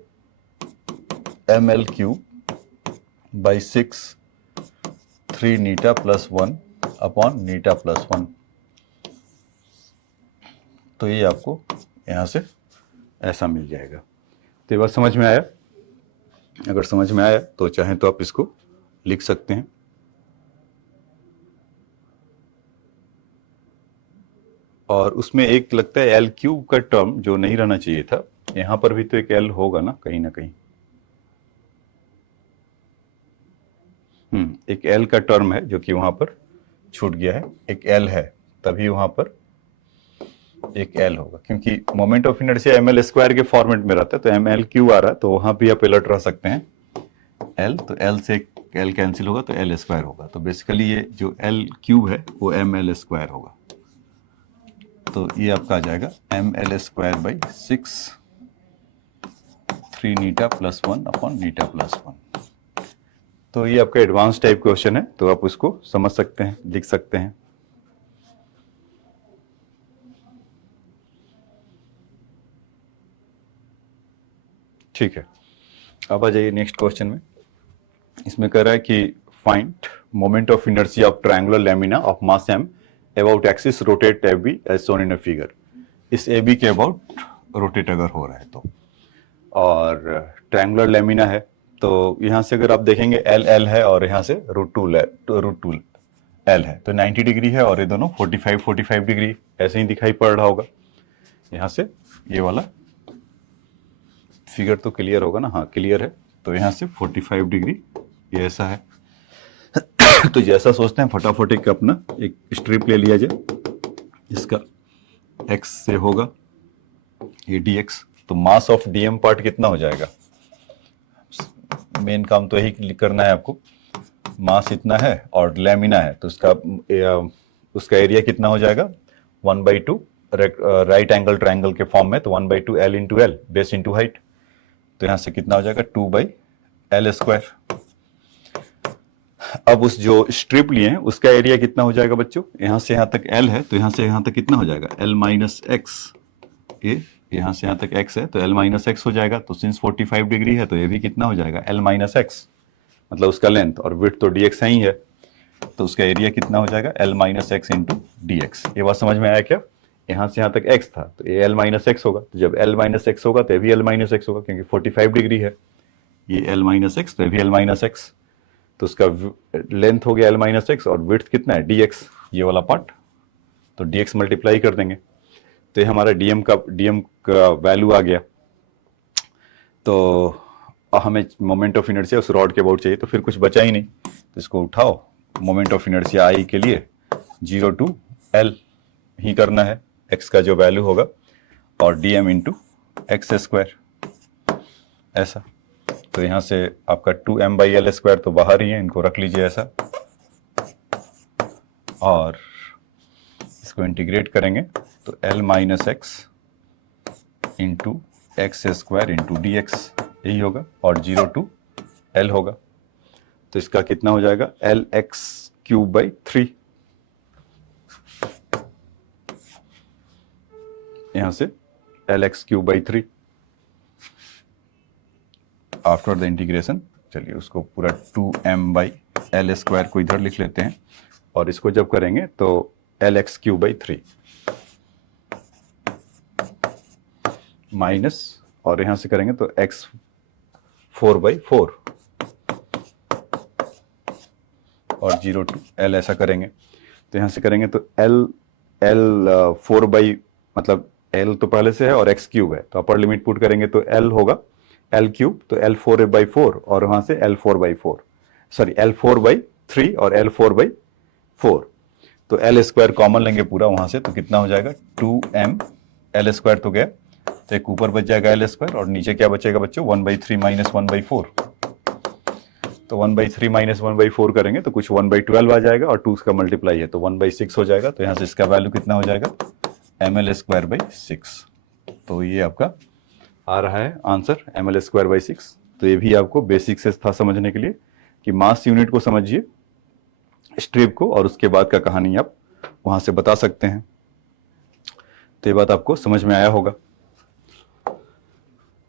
ml क्यूब बाई 6 3 नीटा प्लस 1 अपॉन नीटा प्लस 1। तो ये आपको यहां से ऐसा मिल जाएगा। तो ये बात समझ में आया? अगर समझ में आया तो चाहें तो आप इसको लिख सकते हैं। और उसमें एक लगता है एल क्यूब का टर्म जो नहीं रहना चाहिए था, यहां पर भी तो एक एल होगा ना कहीं ना कहीं। एक एल का टर्म है जो कि वहां पर छूट गया है, एक एल है, तभी वहां पर एक एल होगा, क्योंकि moment of inertia M L square के फॉर्मेट में रहता है। तो एम एल क्यू आ रहा है तो वहां भी आप अलर्ट रह सकते हैं। एल, तो एल से एल कैंसिल होगा तो एल स्क्वायर होगा। तो बेसिकली ये जो एल क्यूब है वो एम एल स्क्वायर होगा। तो ये आपका आ जाएगा एम एल स्क्वायर बाई 6 3 नीटा प्लस 1 अपॉन नीटा प्लस 1। तो ये आपका एडवांस टाइप क्वेश्चन है, तो आप उसको समझ सकते हैं, लिख सकते हैं। ठीक है, अब आ जाइए नेक्स्ट क्वेश्चन में। इसमें कह रहा है कि find moment of inertia of triangular lamina of mass m about axis rotate AB as shown in a figure. इस AB के अबाउट रोटेट अगर हो रहा है तो, और ट्रायंगुलर लैमिना है, तो यहां से अगर आप देखेंगे एल एल है और यहां से √2 एल है, तो 90 डिग्री है, और ये दोनों 45 डिग्री ऐसे ही दिखाई पड़ रहा होगा। यहां से ये वाला फिगर तो क्लियर होगा ना, हाँ क्लियर है। तो यहां से 45 डिग्री ये ऐसा है। तो जैसा सोचते हैं फटाफट एक अपना एक स्ट्रिप ले लिया जाए, इसका x से होगा ये dx। तो मास ऑफ डीएम पार्ट कितना हो जाएगा, मेन काम तो यही करना है आपको। मास इतना है और लैमिना है, तो उसका एरिया कितना हो जाएगा, 1/2 राइट एंगल ट्रायंगल के फॉर्म में, तो 1/2 L into L base into height. तो यहां से कितना हो जाएगा 2/L स्क्वायर। अब उस जो स्ट्रिप लिए हैं उसका एरिया कितना हो जाएगा बच्चों, यहां से यहां तक L है, तो यहां से यहां तक कितना हो जाएगा L माइनस एक्स। ये यहां से यहां तक x है तो L माइनस एक्स हो जाएगा। तो सिंस 45 डिग्री है तो ये भी कितना हो जाएगा L माइनस एक्स, मतलब उसका लेंथ, और विड्थ तो dx ही है, तो उसका एरिया कितना हो जाएगा L minus x into D x. ये बात समझ में आया क्या? यहां से यहां तक x था तो ये L माइनस एक्स होगा, तो जब L माइनस एक्स होगा तो ये भी L माइनस एक्स होगा, क्योंकि 45 डिग्री है, ये L माइनस एक्स तो ये भी L माइनस एक्स। तो उसका लेंथ हो गया L माइनस एक्स, और विड्थ कितना है dx, ये वाला पार्ट, तो dx मल्टीप्लाई कर देंगे, तो ये हमारा dm का वैल्यू आ गया। तो हमें मोमेंट ऑफ इनर्शिया उस रॉड के अबाउट चाहिए, तो फिर कुछ बचा ही नहीं, तो इसको उठाओ, मोमेंट ऑफ इनर्शिया आई के लिए 0 टू L ही करना है, x का जो वैल्यू होगा, और dm इंटू एक्स स्क्वायर ऐसा। तो यहां से आपका 2m/L स्क्वायर तो बाहर ही है, इनको रख लीजिए ऐसा, और इसको इंटीग्रेट करेंगे तो L minus x into X square into D x यही होगा, और 0 टू L होगा। तो इसका कितना हो जाएगा LX क्यूब बाई 3। यहां से LX cube by 3 after the integration. चलिए उसको पूरा 2m/L स्क्वायर को इधर लिख लेते हैं, और इसको जब करेंगे तो LX क्यूब बाई 3 माइनस, और यहां से करेंगे तो x 4/4 और 0 टू L ऐसा करेंगे। तो यहां से करेंगे तो L 4 मतलब L तो पहले से है और x क्यूब है, तो अपर लिमिट पुट करेंगे तो L होगा L क्यूब, तो L 4/4 और वहां से L 4/4, सॉरी L 4/3 और L 4/4। तो L स्क्वायर कॉमन लेंगे पूरा वहां से, तो कितना हो जाएगा 2m L स्क्वायर तो गया, तो एक ऊपर बच जाएगा L स्क्वायर, और नीचे क्या बचेगा बच्चों 1/3 माइनस 1/4, तो 1/3 माइनस 1/4 करेंगे तो कुछ 1/12 आ जाएगा, और 2 का मल्टीप्लाई है तो 1/6 हो जाएगा। तो यहाँ से इसका वैल्यू कितना हो जाएगा, ml²/6। तो ये आपका आ रहा है आंसर ml²/6। तो ये भी आपको बेसिक से था समझने के लिए कि मास यूनिट को समझिए, स्ट्रिप को, और उसके बाद का कहानी आप वहां से बता सकते हैं। तो ये बात आपको समझ में आया होगा।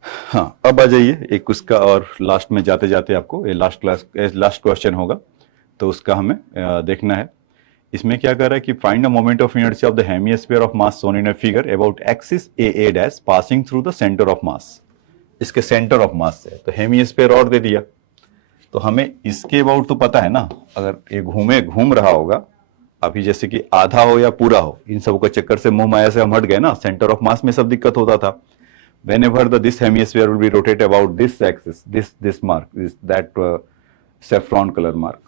हाँ, अब आ जाइए एक उसका, और लास्ट में जाते जाते आपको ये लास्ट क्वेश्चन होगा, तो उसका हमें देखना है। इसमें क्या कर रहा है कि find the moment of inertia of the hemisphere of mass shown in a figure about axis A dash passing through the centre of मास। इसके सेंटर ऑफ मास से, तो हेमिस्फीयर और दे दिया, तो हमें इसके अबाउट तो पता है ना, अगर ये घूम रहा होगा, अभी जैसे कि आधा हो या पूरा हो, इन सब का चक्कर से मुंह माया से हम हट गए ना, सेंटर ऑफ मास में सब दिक्कत होता था। whenever this hemisphere will be rotate about this axis, this mark, that saffron color mark,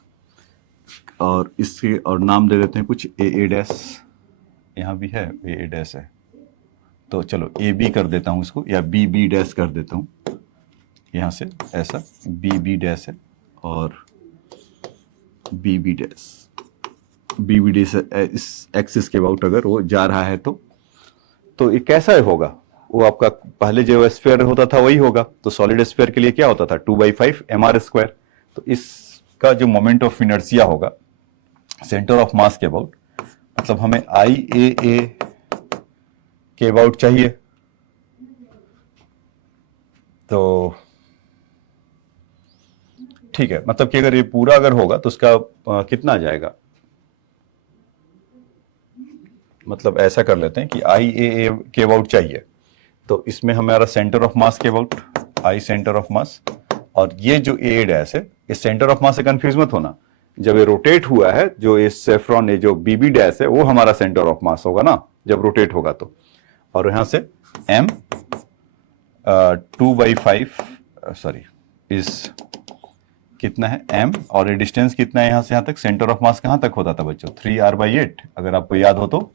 और इसके और नाम दे देते हैं कुछ ए डैश, यहाँ भी है ए डैश है, तो चलो ए बी कर देता हूँ इसको, या बी बी डैश कर देता हूँ, यहाँ से ऐसा बी बी डैश है, और B B dash, B B dash इस एक्सिस के अबाउट अगर वो जा रहा है तो ये कैसा होगा, वो आपका पहले जो स्फीयर होता था वही होगा। तो सॉलिड स्फीयर के लिए क्या होता था, 2/5 mr²। तो इसका जो मोमेंट ऑफ इनर्शिया होगा सेंटर ऑफ मास के अबाउट, मतलब हमें आई ए के अबाउट चाहिए, तो ठीक है, मतलब कि अगर ये पूरा अगर होगा तो उसका कितना आ जाएगा, मतलब ऐसा कर लेते हैं कि आई ए के अबाउट चाहिए, तो इसमें हमारा सेंटर ऑफ मास के अबाउट, आई सेंटर ऑफ मास, और ये जो ए डैश है, इस सेंटर ऑफ मास से कंफ्यूज मत होना, जब ये रोटेट हुआ है, जो ये सेफ्रॉन, ये जो बीबी डैश है, वो हमारा सेंटर ऑफ मास होगा ना जब रोटेट होगा तो, और यहां से m 2/5 सॉरी इस कितना है m, और ये डिस्टेंस कितना है यहां से यहां तक, सेंटर ऑफ मास कहां तक होता था बच्चों, 3r/8। अगर आपको याद हो तो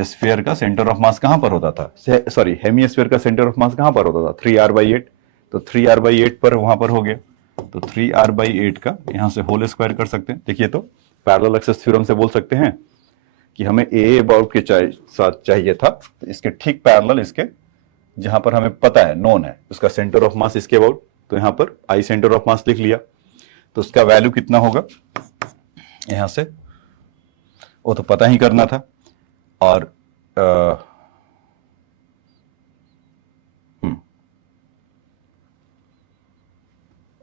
स्फीयर का सेंटर ऑफ मास कहां पर होता था, सॉरी हेमिस्फीयर का सेंटर ऑफ मास कहां पर होता था, 3r/8। तो 3r/8 पर वहां पर हो गया, तो 3r/8 का यहां से होल स्क्वायर कर सकते हैं। देखिए, तो पैरेलल एक्सेस थ्योरम से बोल सकते हैं कि हमें ए अबाउट के साथ चाहिए था, तो इसके ठीक पैरेलल, इसके जहां पर हमें पता है, नोन है, उसका सेंटर ऑफ मास इसके अबाउट, तो यहां पर आई सेंटर ऑफ मास लिख लिया, तो उसका वैल्यू कितना होगा यहां से, वो तो पता ही करना था। और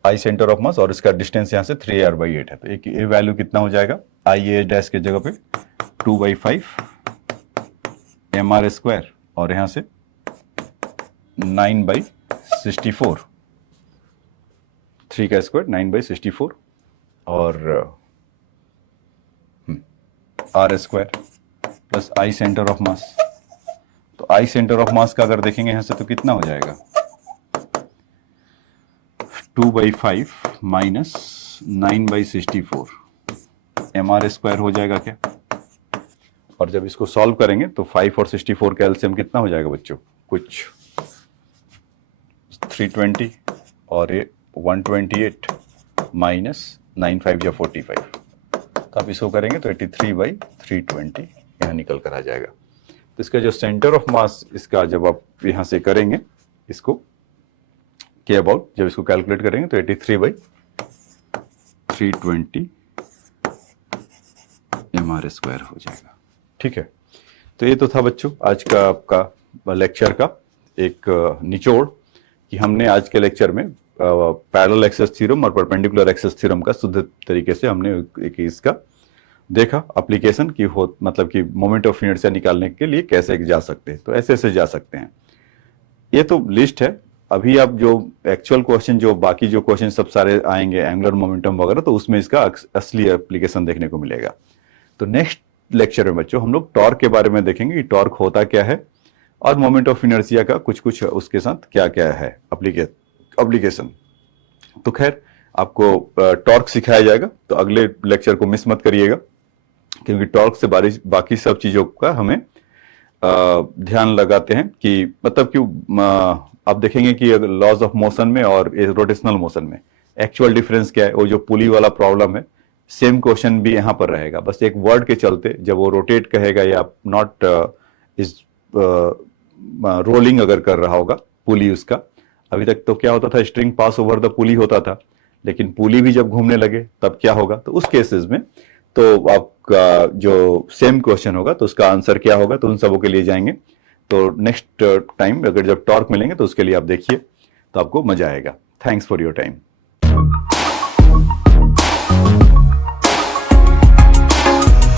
आई सेंटर ऑफ मास और इसका डिस्टेंस यहां से 3r/8 है, तो एक ये वैल्यू कितना हो जाएगा, आई ए डैश के जगह पे 2/5 mr², और यहां से 9/64, 3 का स्क्वायर 9/64, और r² plus I centre of मास। तो आई सेंटर ऑफ मास का अगर देखेंगे यहां से तो कितना हो जाएगा, 2/5 माइनस 9/64 mr² हो जाएगा क्या। और जब इसको सॉल्व करेंगे तो 5 और 64 का एलसीएम कितना हो जाएगा बच्चों, कुछ 320, और ये 128 माइनस 9×5 या 45, तो आप इसको करेंगे तो 83/320 यहाँ निकल कर आ जाएगा। तो इसका जो सेंटर ऑफ मास, इसका जब आप यहाँ से करेंगे इसको के अबाउट, जब इसको कैलकुलेट करेंगे तो 83/320 mr² हो जाएगा। ठीक है, तो ये तो था बच्चों आज का आपका लेक्चर का एक निचोड़, कि हमने आज के लेक्चर में पैरेलल एक्सेस थ्योरम और परपेंडिकुलर एक्सेस थ्योरम का शुद्ध तरीके से हमने एक इसका देखा एप्लीकेशन की हो, मतलब कि मोमेंट ऑफ इनर्शिया निकालने के लिए कैसे जा सकते हैं, तो ऐसे ऐसे जा सकते हैं। ये तो लिस्ट है, अभी आप जो एक्चुअल क्वेश्चन, जो बाकी जो क्वेश्चन सब सारे आएंगे एंगुलर मोमेंटम वगैरह, तो उसमें इसका असली एप्लीकेशन देखने को मिलेगा। तो नेक्स्ट लेक्चर में बच्चों हम लोग टॉर्क के बारे में देखेंगे कि टॉर्क होता क्या है, और मोमेंट ऑफ इनर्शिया का कुछ कुछ उसके साथ क्या क्या है एप्लीकेशन। तो खैर आपको टॉर्क सिखाया जाएगा, तो अगले लेक्चर को मिस मत करिएगा, क्योंकि टॉर्क से बाकी सब चीजों का हमें ध्यान लगाते हैं कि मतलब क्यों आप देखेंगे कि लॉज ऑफ मोशन में और रोटेशनल मोशन में एक्चुअल डिफरेंस क्या है, वो जो पुली वाला प्रॉब्लम है, सेम क्वेश्चन भी यहाँ पर रहेगा, बस एक वर्ड के चलते जब वो रोटेट कहेगा या नॉट इज रोलिंग अगर कर रहा होगा पुली उसका। अभी तक तो क्या होता था, स्ट्रिंग पास ओवर द पुली होता था, लेकिन पुली भी जब घूमने लगे तब क्या होगा, तो उस केसेस में तो आपका जो सेम क्वेश्चन होगा तो उसका आंसर क्या होगा, तो उन सबों के लिए जाएंगे। तो नेक्स्ट टाइम अगर जब टॉर्क मिलेंगे तो उसके लिए आप देखिए, तो आपको मजा आएगा। Thanks for your time.